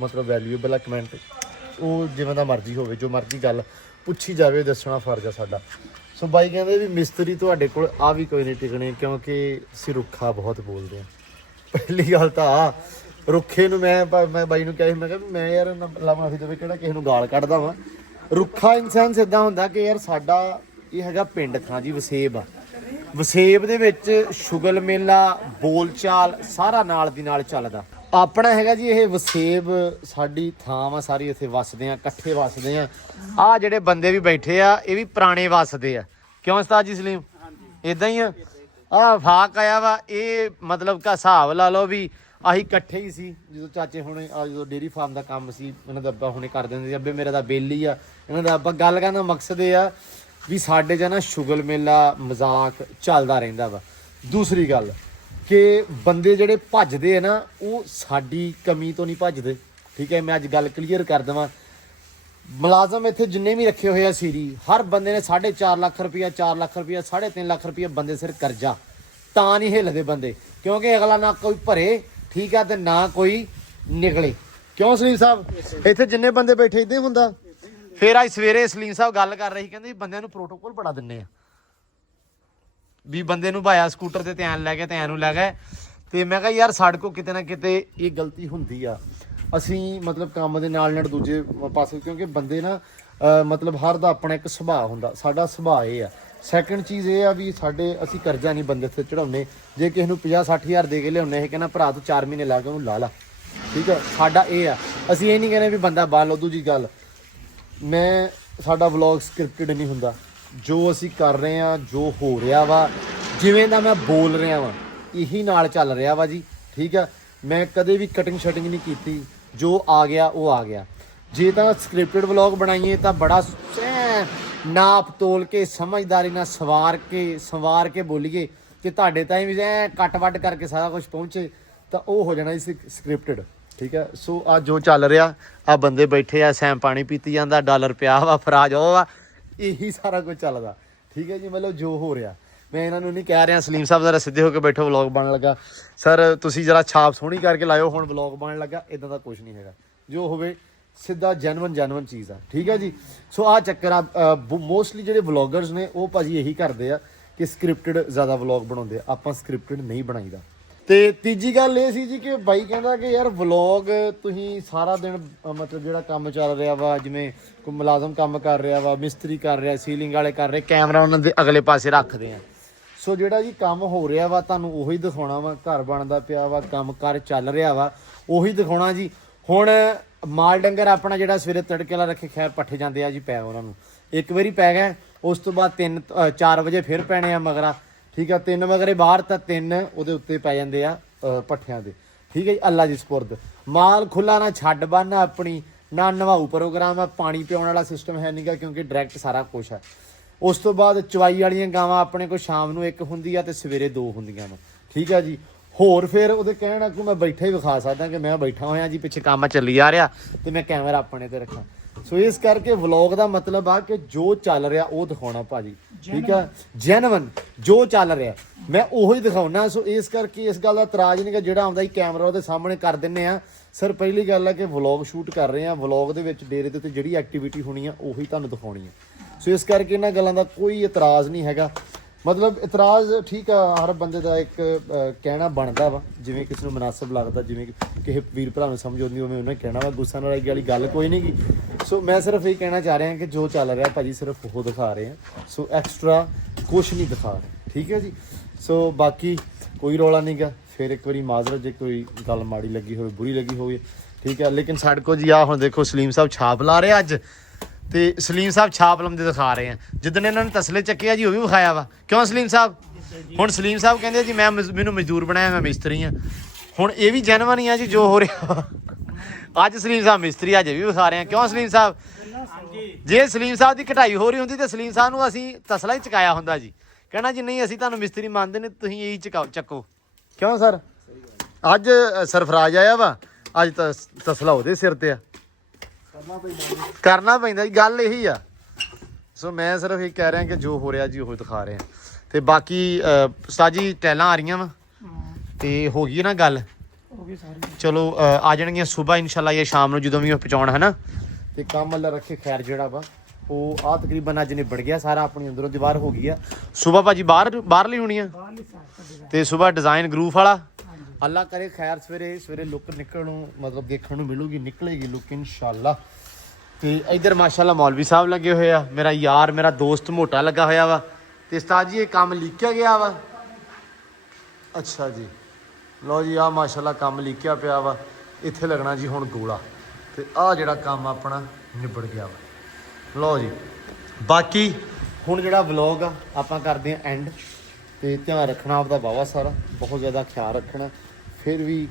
ਮਤਲਬ ਵੈਲਿਊਏਬਲ ਆ ਕਮੈਂਟ। ਉਹ ਜਿਵੇਂ ਦਾ ਮਰਜ਼ੀ ਹੋਵੇ ਜੋ ਮਰਜ਼ੀ ਗੱਲ ਪੁੱਛੀ ਜਾਵੇ ਦੱਸਣਾ ਫਰਜ਼ ਆ ਸਾਡਾ। ਸੋ ਬਾਈ ਕਹਿੰਦੇ ਵੀ ਮਿਸਤਰੀ ਤੁਹਾਡੇ ਕੋਲ ਆ ਵੀ ਕੋਈ ਨਹੀਂ ਟਿਕਣੇ ਕਿਉਂਕਿ ਅਸੀਂ ਰੁੱਖਾ ਬਹੁਤ ਬੋਲਦੇ ਹਾਂ। ਪਹਿਲੀ ਗੱਲ ਤਾਂ ਆ ਰੁੱਖੇ ਨੂੰ ਮੈਂ ਬਾਈ ਨੂੰ ਕਿਹਾ ਸੀ ਮੈਂ ਕਿਹਾ ਵੀ ਮੈਂ ਯਾਰ ਮਾਫੀ ਦੇਵੇ ਕਿਹੜਾ ਕਿਸੇ ਨੂੰ ਗਾਲ ਕੱਢਦਾ ਵਾਂ। ਰੁੱਖਾ ਇਨਸਾਨ ਇੱਦਾਂ ਹੁੰਦਾ ਕਿ ਯਾਰ ਸਾਡਾ ਇਹ ਹੈਗਾ ਪਿੰਡ ਥਾਂ ਜੀ ਵਸੇਬ ਆ। ਵਸੇਬ ਦੇ ਵਿੱਚ ਸ਼ੁਗਲ ਮੇਲਾ ਬੋਲਚਾਲ ਸਾਰਾ ਨਾਲ ਦੀ ਨਾਲ ਚੱਲਦਾ। ਆਪਣਾ ਹੈਗਾ ਜੀ ਇਹ ਵਸੇਬ ਸਾਡੀ ਥਾਂ ਵਾ ਸਾਰੀ। ਇੱਥੇ ਵਸਦੇ ਆ ਇਕੱਠੇ ਵਸਦੇ ਆ। ਆਹ ਜਿਹੜੇ ਬੰਦੇ ਵੀ ਬੈਠੇ ਆ ਇਹ ਵੀ ਪੁਰਾਣੇ ਵਸਦੇ ਆ। ਕਿਉਂ ਉਸਤਾਦ ਜੀ ਸਲੀਮ ਇਦਾਂ ਹੀ ਆ। ਆਹ ਫਾਕ ਆਇਆ ਵਾ ਇਹ ਮਤਲਬ ਕਾ ਹਿਸਾਬ ਲਾ ਲਓ ਵੀ ਆਹੀ ਇਕੱਠੇ ਹੀ ਸੀ ਜਦੋਂ ਚਾਚੇ ਹੁਣੇ ਜਦੋਂ ਡੇਅਰੀ ਫਾਰਮ ਦਾ ਕੰਮ ਸੀ। ਇਹਨਾਂ ਦਾ ਅੱਬਾ ਹੁਣੇ ਕਰ ਦਿੰਦੇ ਸੀ। ਅੱਬੇ ਮੇਰੇ ਦਾ ਬੇਲੀ ਆ। ਇਹਨਾਂ ਦਾ ਅੱਬਾ ਗੱਲ ਕਰਨ ਦਾ ਮਕਸਦ ਇਹ ਆ ਵੀ ਸਾਡੇ 'ਚ ਨਾ ਸ਼ੁਗਲ ਮੇਲਾ ਮਜ਼ਾਕ ਚੱਲਦਾ ਰਹਿੰਦਾ ਵਾ। ਦੂਸਰੀ ਗੱਲ ਕਿ ਬੰਦੇ ਜਿਹੜੇ ਭੱਜਦੇ ਆ ਨਾ ਉਹ ਸਾਡੀ ਕਮੀ ਤੋਂ ਨਹੀਂ ਭੱਜਦੇ। ਠੀਕ ਹੈ ਮੈਂ ਅੱਜ ਗੱਲ ਕਲੀਅਰ ਕਰ ਦੇਵਾਂ। ਮੁਲਾਜ਼ਮ ਇੱਥੇ ਜਿੰਨੇ ਵੀ ਰੱਖੇ ਹੋਏ ਆ ਸੀਰੀ, ਹਰ ਬੰਦੇ ਨੇ 4.5 ਲੱਖ ਰੁਪਇਆ, 4 ਲੱਖ ਰੁਪਇਆ, 3.5 ਲੱਖ ਰੁਪਇਆ ਬੰਦੇ ਸਿਰ ਕਰਜ਼ਾ, ਤਾਂ ਨਹੀਂ ਹਿੱਲਦੇ ਬੰਦੇ, ਕਿਉਂਕਿ ਅਗਲਾ ਨਾ ਕੋਈ ਭਰੇ, ਠੀਕ ਆ, ਤੇ ਨਾ ਕੋਈ ਨਿਕਲੇ। ਕਿਉਂ ਸਲੀਮ ਸਾਹਿਬ? ਇੱਥੇ ਜਿੰਨੇ ਬੰਦੇ ਬੈਠੇ ਇਦਾਂ ਹੀ ਹੁੰਦਾ। ਫਿਰ ਅੱਜ ਸਵੇਰੇ ਸਲੀਮ ਸਾਹਿਬ ਗੱਲ ਕਰ ਰਹੀ, ਕਹਿੰਦੇ ਬੰਦਿਆਂ ਨੂੰ ਪ੍ਰੋਟੋਕੋਲ ਬੜਾ ਦਿੰਦੇ ਆ, ਵੀ ਬੰਦੇ ਨੂੰ ਭਾਇਆ ਸਕੂਟਰ ਤੇ ਧਿਆਨ ਲੈ ਕੇ, ਧਿਆਨ ਨੂੰ ਲੈ ਗਏ। ਤੇ ਮੈਂ ਕਿਹਾ ਯਾਰ ਸਾਡੇ ਕੋਲ ਕਿਤੇ ਨਾ ਕਿਤੇ ਇਹ ਗਲਤੀ ਹੁੰਦੀ ਆ, ਅਸੀਂ ਮਤਲਬ ਕੰਮ ਦੇ ਨਾਲ ਨਾਲ ਦੂਜੇ ਪਾਸੇ, ਕਿਉਂਕਿ ਬੰਦੇ ਨਾ ਮਤਲਬ ਹਰ ਦਾ ਆਪਣਾ ਇੱਕ ਸੁਭਾਅ ਹੁੰਦਾ, ਸਾਡਾ ਸੁਭਾਅ ਇਹ ਆ। ਸੈਕੰਡ ਚੀਜ਼ ਇਹ ਆ ਵੀ ਅਸੀਂ ਕਰਜ਼ਾ ਨਹੀਂ ਬੰਦੇ ਤੇ ਚੜਾਉਂਦੇ। ਜੇ ਕਿਸੇ ਨੂੰ 50-60 ਹਜ਼ਾਰ ਦੇ ਕੇ ਲਿਆਉਂਦੇ, ਇਹ ਕਹਿੰਦਾ ਭਰਾ ਤੂੰ 4 ਮਹੀਨੇ ਲਾ ਕੇ ਉਹਨੂੰ ਲਾ ਲਾ, ਠੀਕ ਆ। ਸਾਡਾ ਇਹ ਆ, ਅਸੀਂ ਇਹ ਨਹੀਂ ਕਹਿੰਦੇ ਵੀ ਬੰਦਾ ਬਾਲ ਲਓ। ਦੂਜੀ ਗੱਲ, ਸਾਡਾ ਵਲੌਗ ਸਕ੍ਰਿਪਟਡ ਨਹੀਂ ਹੁੰਦਾ, ਜੋ ਅਸੀਂ ਕਰ ਰਹੇ ਆ, ਜੋ ਹੋ ਰਿਹਾ ਵਾ, ਜਿਵੇਂ ਦਾ ਮੈਂ ਬੋਲ ਰਿਹਾ ਵਾਂ ਇਹੀ ਨਾਲ ਚੱਲ ਰਿਹਾ ਵਾ ਜੀ, ਠੀਕ ਆ। ਮੈਂ ਕਦੇ ਵੀ ਕਟਿੰਗ ਸ਼ਟਿੰਗ ਨਹੀਂ ਕੀਤੀ, ਜੋ ਆ ਗਿਆ ਉਹ ਆ ਗਿਆ। ਜੇ ਤਾਂ ਸਕ੍ਰਿਪਟਡ ਵਲੌਗ ਬਣਾਈਏ ਤਾਂ ਬੜਾ ਨਾਪ ਤੋਲ ਕੇ, ਸਮਝਦਾਰੀ ਨਾਲ ਸਵਾਰ ਕੇ ਬੋਲੀਏ ਕਿ ਤੁਹਾਡੇ ਤਾਈਂ ਵੀ ਕੱਟ ਵੱਡ ਕਰਕੇ ਸਾਰਾ ਕੁਝ ਪਹੁੰਚੇ, ਤਾਂ ਉਹ ਹੋ ਜਾਣਾ ਸੀ ਸਕ੍ਰਿਪਟਡ, ਠੀਕ ਹੈ। ਸੋ ਆ ਜੋ ਚੱਲ ਰਿਹਾ, ਆ ਬੰਦੇ ਬੈਠੇ ਆ, ਸੈਮ ਪਾਣੀ ਪੀਤੀ ਜਾਂਦਾ, ਡਾਲਰ ਪਿਆ ਵਾ, ਫਰਾਜ ਉਹ ਵਾ, ਇਹੀ ਸਾਰਾ ਕੁਝ ਚੱਲਦਾ, ਠੀਕ ਹੈ ਜੀ। ਮਤਲਬ ਜੋ ਹੋ ਰਿਹਾ, ਮੈਂ ਇਹਨਾਂ ਨੂੰ ਨਹੀਂ ਕਹਿ ਰਿਹਾ ਸਲੀਮ ਸਾਹਿਬ ਜ਼ਰਾ ਸਿੱਧੇ ਹੋ ਕੇ ਬੈਠੋ, ਵਲੌਗ ਬਣਨ ਲੱਗਾ, ਸਰ ਤੁਸੀਂ ਜ਼ਰਾ ਛਾਪ ਸੋਹਣੀ ਕਰਕੇ ਲਾਇਓ, ਹੁਣ ਵਲੌਗ ਬਣਨ ਲੱਗਾ, ਇਦਾਂ ਦਾ ਕੁਝ ਨਹੀਂ ਹੈਗਾ। ਜੋ ਹੋਵੇ ਸਿੱਧਾ ਜੈਨੂਅਨ ਚੀਜ਼ ਆ, ਠੀਕ ਹੈ ਜੀ। ਸੋ ਆਹ ਚੱਕਰ ਆ, ਮੋਸਟਲੀ ਜਿਹੜੇ ਵਲੌਗਰਸ ਨੇ ਉਹ ਭਾਜੀ ਇਹੀ ਕਰਦੇ ਆ ਕਿ ਸਕ੍ਰਿਪਟਡ ਜ਼ਿਆਦਾ ਵਲੌਗ ਬਣਾਉਂਦੇ ਆ, ਆਪਾਂ ਸਕ੍ਰਿਪਟਡ ਨਹੀਂ ਬਣਾਈਦਾ। ਤੇ ਤੀਜੀ ਗੱਲ ਇਹ ਸੀ ਜੀ ਕਿ ਬਾਈ ਕਹਿੰਦਾ ਕਿ ਯਾਰ ਵਲੌਗ ਤੁਸੀਂ ਸਾਰਾ ਦਿਨ ਮਤਲਬ ਜਿਹੜਾ ਕੰਮ ਚੱਲ ਰਿਹਾ ਵਾ, ਜਿਵੇਂ ਕੋਈ ਮੁਲਾਜ਼ਮ ਕੰਮ ਕਰ ਰਿਹਾ ਵਾ, ਮਿਸਤਰੀ ਕਰ ਰਿਹਾ, ਸੀਲਿੰਗ ਵਾਲੇ ਕਰ ਰਹੇ, ਕੈਮਰਾ ਉਹਨਾਂ ਦੇ ਅਗਲੇ ਪਾਸੇ ਰੱਖਦੇ ਆ। ਸੋ ਜਿਹੜਾ ਜੀ ਕੰਮ ਹੋ ਰਿਹਾ ਵਾ ਤੁਹਾਨੂੰ ਉਹੀ ਦਿਖਾਉਣਾ ਵਾ, ਘਰ ਬਣਦਾ ਪਿਆ ਵਾ, ਕੰਮ ਕਾਰ ਚੱਲ ਰਿਹਾ ਵਾ, ਉਹੀ ਦਿਖਾਉਣਾ ਜੀ। ਹੁਣ ਮਾਲ ਡੰਗਰ ਆਪਣਾ ਜਿਹੜਾ ਸਵੇਰੇ ਤੜਕੇ ਵਾਲਾ ਰੱਖੇ, ਖੈਰ ਪੱਠੇ ਜਾਂਦੇ ਆ ਜੀ ਪੈ, ਉਹਨਾਂ ਨੂੰ ਇੱਕ ਵਾਰੀ ਪੈ ਗਏ, ਉਸ ਤੋਂ ਬਾਅਦ 3-4 ਵਜੇ ਫਿਰ ਪੈਣੇ ਆ ਮਗਰਾ, ਠੀਕ ਆ। 3 ਮਗਰੇ ਬਾਹਰ ਤਾਂ 3 ਉਹਦੇ ਉੱਤੇ ਪੈ ਜਾਂਦੇ ਆ ਪੱਠਿਆਂ ਦੇ, ਠੀਕ ਹੈ ਜੀ। ਅੱਲਾ ਦੀ ਸਪੁਰਦ, ਮਾਲ ਖੁੱਲਾ ਨਾ ਛੱਡ ਬੰਨ ਆਪਣੀ, ਨਾ ਨਵਾਊ ਪ੍ਰੋਗਰਾਮ ਆ, ਪਾਣੀ ਪਿਆਉਣ ਵਾਲਾ ਸਿਸਟਮ ਹੈ ਨਹੀਂਗਾ, ਕਿਉਂਕਿ ਡਾਇਰੈਕਟ ਸਾਰਾ ਕੁਛ ਹੈ। ਉਸ ਤੋਂ ਬਾਅਦ ਚਵਾਈ ਵਾਲੀਆਂ ਗਾਵਾਂ ਆਪਣੇ ਕੋਲ ਸ਼ਾਮ ਨੂੰ 1 ਹੁੰਦੀ ਆ ਤੇ ਸਵੇਰੇ 2 ਹੁੰਦੀਆਂ ਨੇ, ਠੀਕ ਆ ਜੀ। ਹੋਰ ਫਿਰ ਉਹਦੇ ਕਹਿਣ ਅੱਗੋਂ ਮੈਂ ਬੈਠਾ ਹੀ ਵਿਖਾ ਸਕਦਾ ਕਿ ਮੈਂ ਬੈਠਾ ਹੋਇਆ ਜੀ, ਪਿੱਛੇ ਕੰਮ ਚੱਲੀ ਆ ਰਿਹਾ ਤੇ ਮੈਂ ਕੈਮਰਾ ਆਪਣੇ ਤੇ ਰੱਖਾਂ। ਸੋ ਇਸ ਕਰਕੇ ਵਲੌਗ ਦਾ ਮਤਲਬ ਆ ਕਿ ਜੋ ਚੱਲ ਰਿਹਾ ਉਹ ਦਿਖਾਉਣਾ ਭਾਜੀ, ਠੀਕ ਆ, ਜੈਨੂਅਨ ਜੋ ਚੱਲ ਰਿਹਾ ਮੈਂ ਉਹੀ ਦਿਖਾਉਣਾ। ਸੋ ਇਸ ਕਰਕੇ ਇਸ ਗੱਲ ਦਾ ਇਤਰਾਜ਼ ਨਹੀਂ ਕਿ ਜਿਹੜਾ ਆਉਂਦਾ ਹੀ ਕੈਮਰਾ ਉਹਦੇ ਸਾਹਮਣੇ ਕਰ ਦਿੰਨੇ ਆ। ਸਰ ਪਹਿਲੀ ਗੱਲ ਹੈ ਕਿ ਵਲੌਗ ਸ਼ੂਟ ਕਰ ਰਹੇ ਆ, ਵਲੌਗ ਦੇ ਵਿੱਚ ਡੇਰੇ ਦੇ ਉੱਤੇ ਜਿਹੜੀ ਐਕਟੀਵਿਟੀ ਹੋਣੀ ਆ ਉਹੀ ਤੁਹਾਨੂੰ ਦਿਖਾਉਣੀ ਆ। ਸੋ ਇਸ ਕਰਕੇ ਇਹਨਾਂ ਗੱਲਾਂ ਦਾ ਕੋਈ ਇਤਰਾਜ਼ ਨਹੀਂ ਹੈਗਾ। ਮਤਲਬ ਇਤਰਾਜ਼ ਠੀਕ ਆ, ਹਰ ਬੰਦੇ ਦਾ ਇੱਕ ਕਹਿਣਾ ਬਣਦਾ ਵਾ, ਜਿਵੇਂ ਕਿਸੇ ਨੂੰ ਮੁਨਾਸਬ ਲੱਗਦਾ, ਜਿਵੇਂ ਕਿਸੇ ਵੀਰ ਭਰਾ ਨੂੰ ਸਮਝ ਆਉਂਦੀ ਉਵੇਂ ਉਹਨੇ ਕਹਿਣਾ ਵਾ, ਗੁੱਸਾ ਨਾਰਾਜ਼ਗੀ ਵਾਲੀ ਗੱਲ ਕੋਈ ਨਹੀਂ ਗੀ। ਸੋ ਮੈਂ ਸਿਰਫ ਇਹ ਕਹਿਣਾ ਚਾਹ ਰਿਹਾ ਕਿ ਜੋ ਚੱਲ ਰਿਹਾ ਭਾਜੀ ਸਿਰਫ ਉਹ ਦਿਖਾ ਰਹੇ ਆ, ਸੋ ਐਕਸਟਰਾ ਕੁਛ ਨਹੀਂ ਦਿਖਾ ਰਹੇ, ਠੀਕ ਹੈ ਜੀ। ਸੋ ਬਾਕੀ ਕੋਈ ਰੌਲਾ ਨਹੀਂ ਗਾ। ਫਿਰ ਇੱਕ ਵਾਰੀ ਮਾਜ਼ਰਤ ਜੇ ਕੋਈ ਗੱਲ ਮਾੜੀ ਲੱਗੀ ਹੋਵੇ, ਬੁਰੀ ਲੱਗੀ ਹੋਵੇ, ਠੀਕ ਹੈ। ਲੇਕਿਨ ਸਾਡੇ ਕੋਲ ਜੀ ਆ ਹੁਣ ਦੇਖੋ ਸਲੀਮ ਸਾਹਿਬ ਛਾਪ ਲਾ ਰਹੇ ਅੱਜ, ਤੇ ਸਲੀਮ ਸਾਹਿਬ ਛਾਪ ਲਾਉਂਦੇ ਦਿਖਾ ਰਹੇ ਆ। ਜਿੱਦਣ ਇਹਨਾਂ ਨੇ ਤਸਲੇ ਚੱਕਿਆ ਜੀ ਉਹ ਵੀ ਵਿਖਾਇਆ ਵਾ, ਕਿਉਂ ਸਲੀਮ ਸਾਹਿਬ? ਹੁਣ ਸਲੀਮ ਸਾਹਿਬ ਕਹਿੰਦੇ ਜੀ ਮੈਨੂੰ ਮਜ਼ਦੂਰ ਬਣਾਇਆ, ਮੈਂ ਮਿਸਤਰੀ ਆ। ਹੁਣ ਇਹ ਵੀ ਜੈਨੂਅਨ ਹੀ ਆ ਜੀ ਜੋ ਹੋ ਰਿਹਾ। ਅੱਜ ਸਲੀਮ ਸਾਹਿਬ ਮਿਸਤਰੀ, ਅੱਜ ਵੀ ਵਿਖਾ ਰਹੇ ਆ, ਕਿਉਂ ਸਲੀਮ ਸਾਹਿਬ? ਜੇ ਸਲੀਮ ਸਾਹਿਬ ਦੀ ਕਢਾਈ ਹੋ ਰਹੀ ਹੁੰਦੀ ਤੇ ਸਲੀਮ ਸਾਹਿਬ ਨੂੰ ਅਸੀਂ ਤਸਲਾ ਹੀ ਚਕਾਇਆ ਹੁੰਦਾ ਜੀ, ਕਹਿਣਾ ਜੀ ਨਹੀਂ ਅਸੀਂ ਤੁਹਾਨੂੰ ਮਿਸਤਰੀ ਮੰਨਦੇ ਨੇ, ਤੁਸੀਂ ਇਹੀ ਚੱਕੋ, ਕਿਉਂ ਸਰ? ਅੱਜ ਸਰਫਰਾਜ਼ ਆਇਆ ਵਾ, ਅੱਜ ਤਾਂ ਤਸਲਾ ਉਹਦੇ ਸਿਰ ਤੇ ਆ, ਕਰਨਾ ਪੈਂਦਾ ਜੀ, ਗੱਲ ਇਹੀ ਆ। ਸੋ ਮੈਂ ਸਿਰਫ ਇਹ ਕਹਿ ਰਿਹਾ ਕਿ ਜੋ ਹੋ ਰਿਹਾ ਜੀ ਉਹ ਦਿਖਾ ਰਹੇ ਆ। ਤੇ ਬਾਕੀ ਸਾਜੀ ਟੈਲਾਂ ਆ ਰਹੀਆਂ ਵਾ ਤੇ ਹੋ ਗਈ ਨਾ ਗੱਲ, ਚਲੋ ਆ ਜਾਣਗੀਆਂ ਸਵੇਰ ਇਨਸ਼ਾਅੱਲਾ ਜਾਂ ਸ਼ਾਮ ਨੂੰ ਜਦੋਂ ਵੀ ਉਹ ਪਹੁੰਚਾਉਣ ਹੈ ਨਾ। ਤੇ ਕੰਮ ਅੱਲਾ ਰੱਖੇ ਖੈਰ ਜਿਹੜਾ ਵਾ ਉਹ ਆ ਤਕਰੀਬਨ ਅੱਜ ਨਿਬੜ ਗਿਆ ਸਾਰਾ, ਆਪਣੀ ਅੰਦਰੋਂ ਦੀਵਾਰ ਹੋ ਗਈ ਆ। ਸਵੇਰ ਭਾਜੀ ਬਾਹਰਲੀ ਹੋਣੀ ਆ ਤੇ ਸਵੇਰ ਡਿਜ਼ਾਈਨ ਗਰੂਪ ਵਾਲਾ। ਅੱਲਾ ਕਰੇ ਖੈਰ ਸਵੇਰੇ ਲੁੱਕ ਨਿਕਲਣ ਨੂੰ, ਮਤਲਬ ਦੇਖਣ ਨੂੰ ਮਿਲੂਗੀ, ਨਿਕਲੇਗੀ ਲੁੱਕ ਇਨਸ਼ਾਅੱਲਾ। ਤੇ ਇੱਧਰ ਮਾਸ਼ਾਅੱਲਾ ਮੌਲਵੀ ਸਾਹਿਬ ਲੱਗੇ ਹੋਏ ਆ, ਮੇਰਾ ਯਾਰ ਮੇਰਾ ਦੋਸਤ ਮੋਟਾ ਲੱਗਾ ਹੋਇਆ ਵਾ। ਤੇ ਉਸਤਾਦ ਜੀ ਇਹ ਕੰਮ ਲਿਖਿਆ ਗਿਆ ਵਾ, ਅੱਛਾ ਜੀ, ਲਓ ਜੀ ਆ ਮਾਸ਼ਾਅੱਲਾ ਕੰਮ ਲਿਖਿਆ ਪਿਆ ਵਾ, ਇੱਥੇ ਲੱਗਣਾ ਜੀ ਹੁਣ ਗੋਲਾ। ਤੇ ਆਹ ਜਿਹੜਾ ਕੰਮ ਆਪਣਾ ਨਿਬੜ ਗਿਆ ਵਾ। ਲਓ ਜੀ ਬਾਕੀ ਹੁਣ ਜਿਹੜਾ ਵਲੌਗ ਆ ਆਪਾਂ ਕਰਦੇ ਆ ਐਂਡ। ਤੇ ਧਿਆਨ ਰੱਖਣਾ ਆਪਦਾ ਵਾਵਾ ਸਾਰਾ, ਬਹੁਤ ਜ਼ਿਆਦਾ ਖਿਆਲ ਰੱਖਣਾ। ਫਿਰ ਵੀ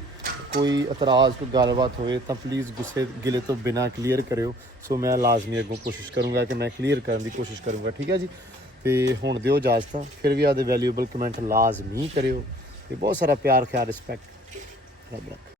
ਕੋਈ ਇਤਰਾਜ਼ ਕੋਈ ਗੱਲਬਾਤ ਹੋਵੇ ਤਾਂ ਪਲੀਜ਼ ਗੁੱਸੇ ਗਿਲੇ ਤੋਂ ਬਿਨਾਂ ਕਲੀਅਰ ਕਰਿਓ। ਸੋ ਮੈਂ ਲਾਜ਼ਮੀ ਅੱਗੋਂ ਕੋਸ਼ਿਸ਼ ਕਰੂੰਗਾ ਕਿ ਮੈਂ ਕਲੀਅਰ ਕਰਨ ਦੀ ਕੋਸ਼ਿਸ਼ ਕਰੂੰਗਾ, ਠੀਕ ਹੈ ਜੀ। ਤੇ ਹੁਣ ਦਿਓ ਇਜਾਜ਼ਤ, ਫਿਰ ਵੀ ਆਪਦੇ ਵੈਲਿਊਏਬਲ ਕਮੈਂਟ ਲਾਜ਼ਮੀ ਕਰਿਓ ਤੇ ਬਹੁਤ ਸਾਰਾ ਪਿਆਰ ਖਿਆਲ ਰਿਸਪੈਕਟ। ਰੱਬ ਰੱਖ।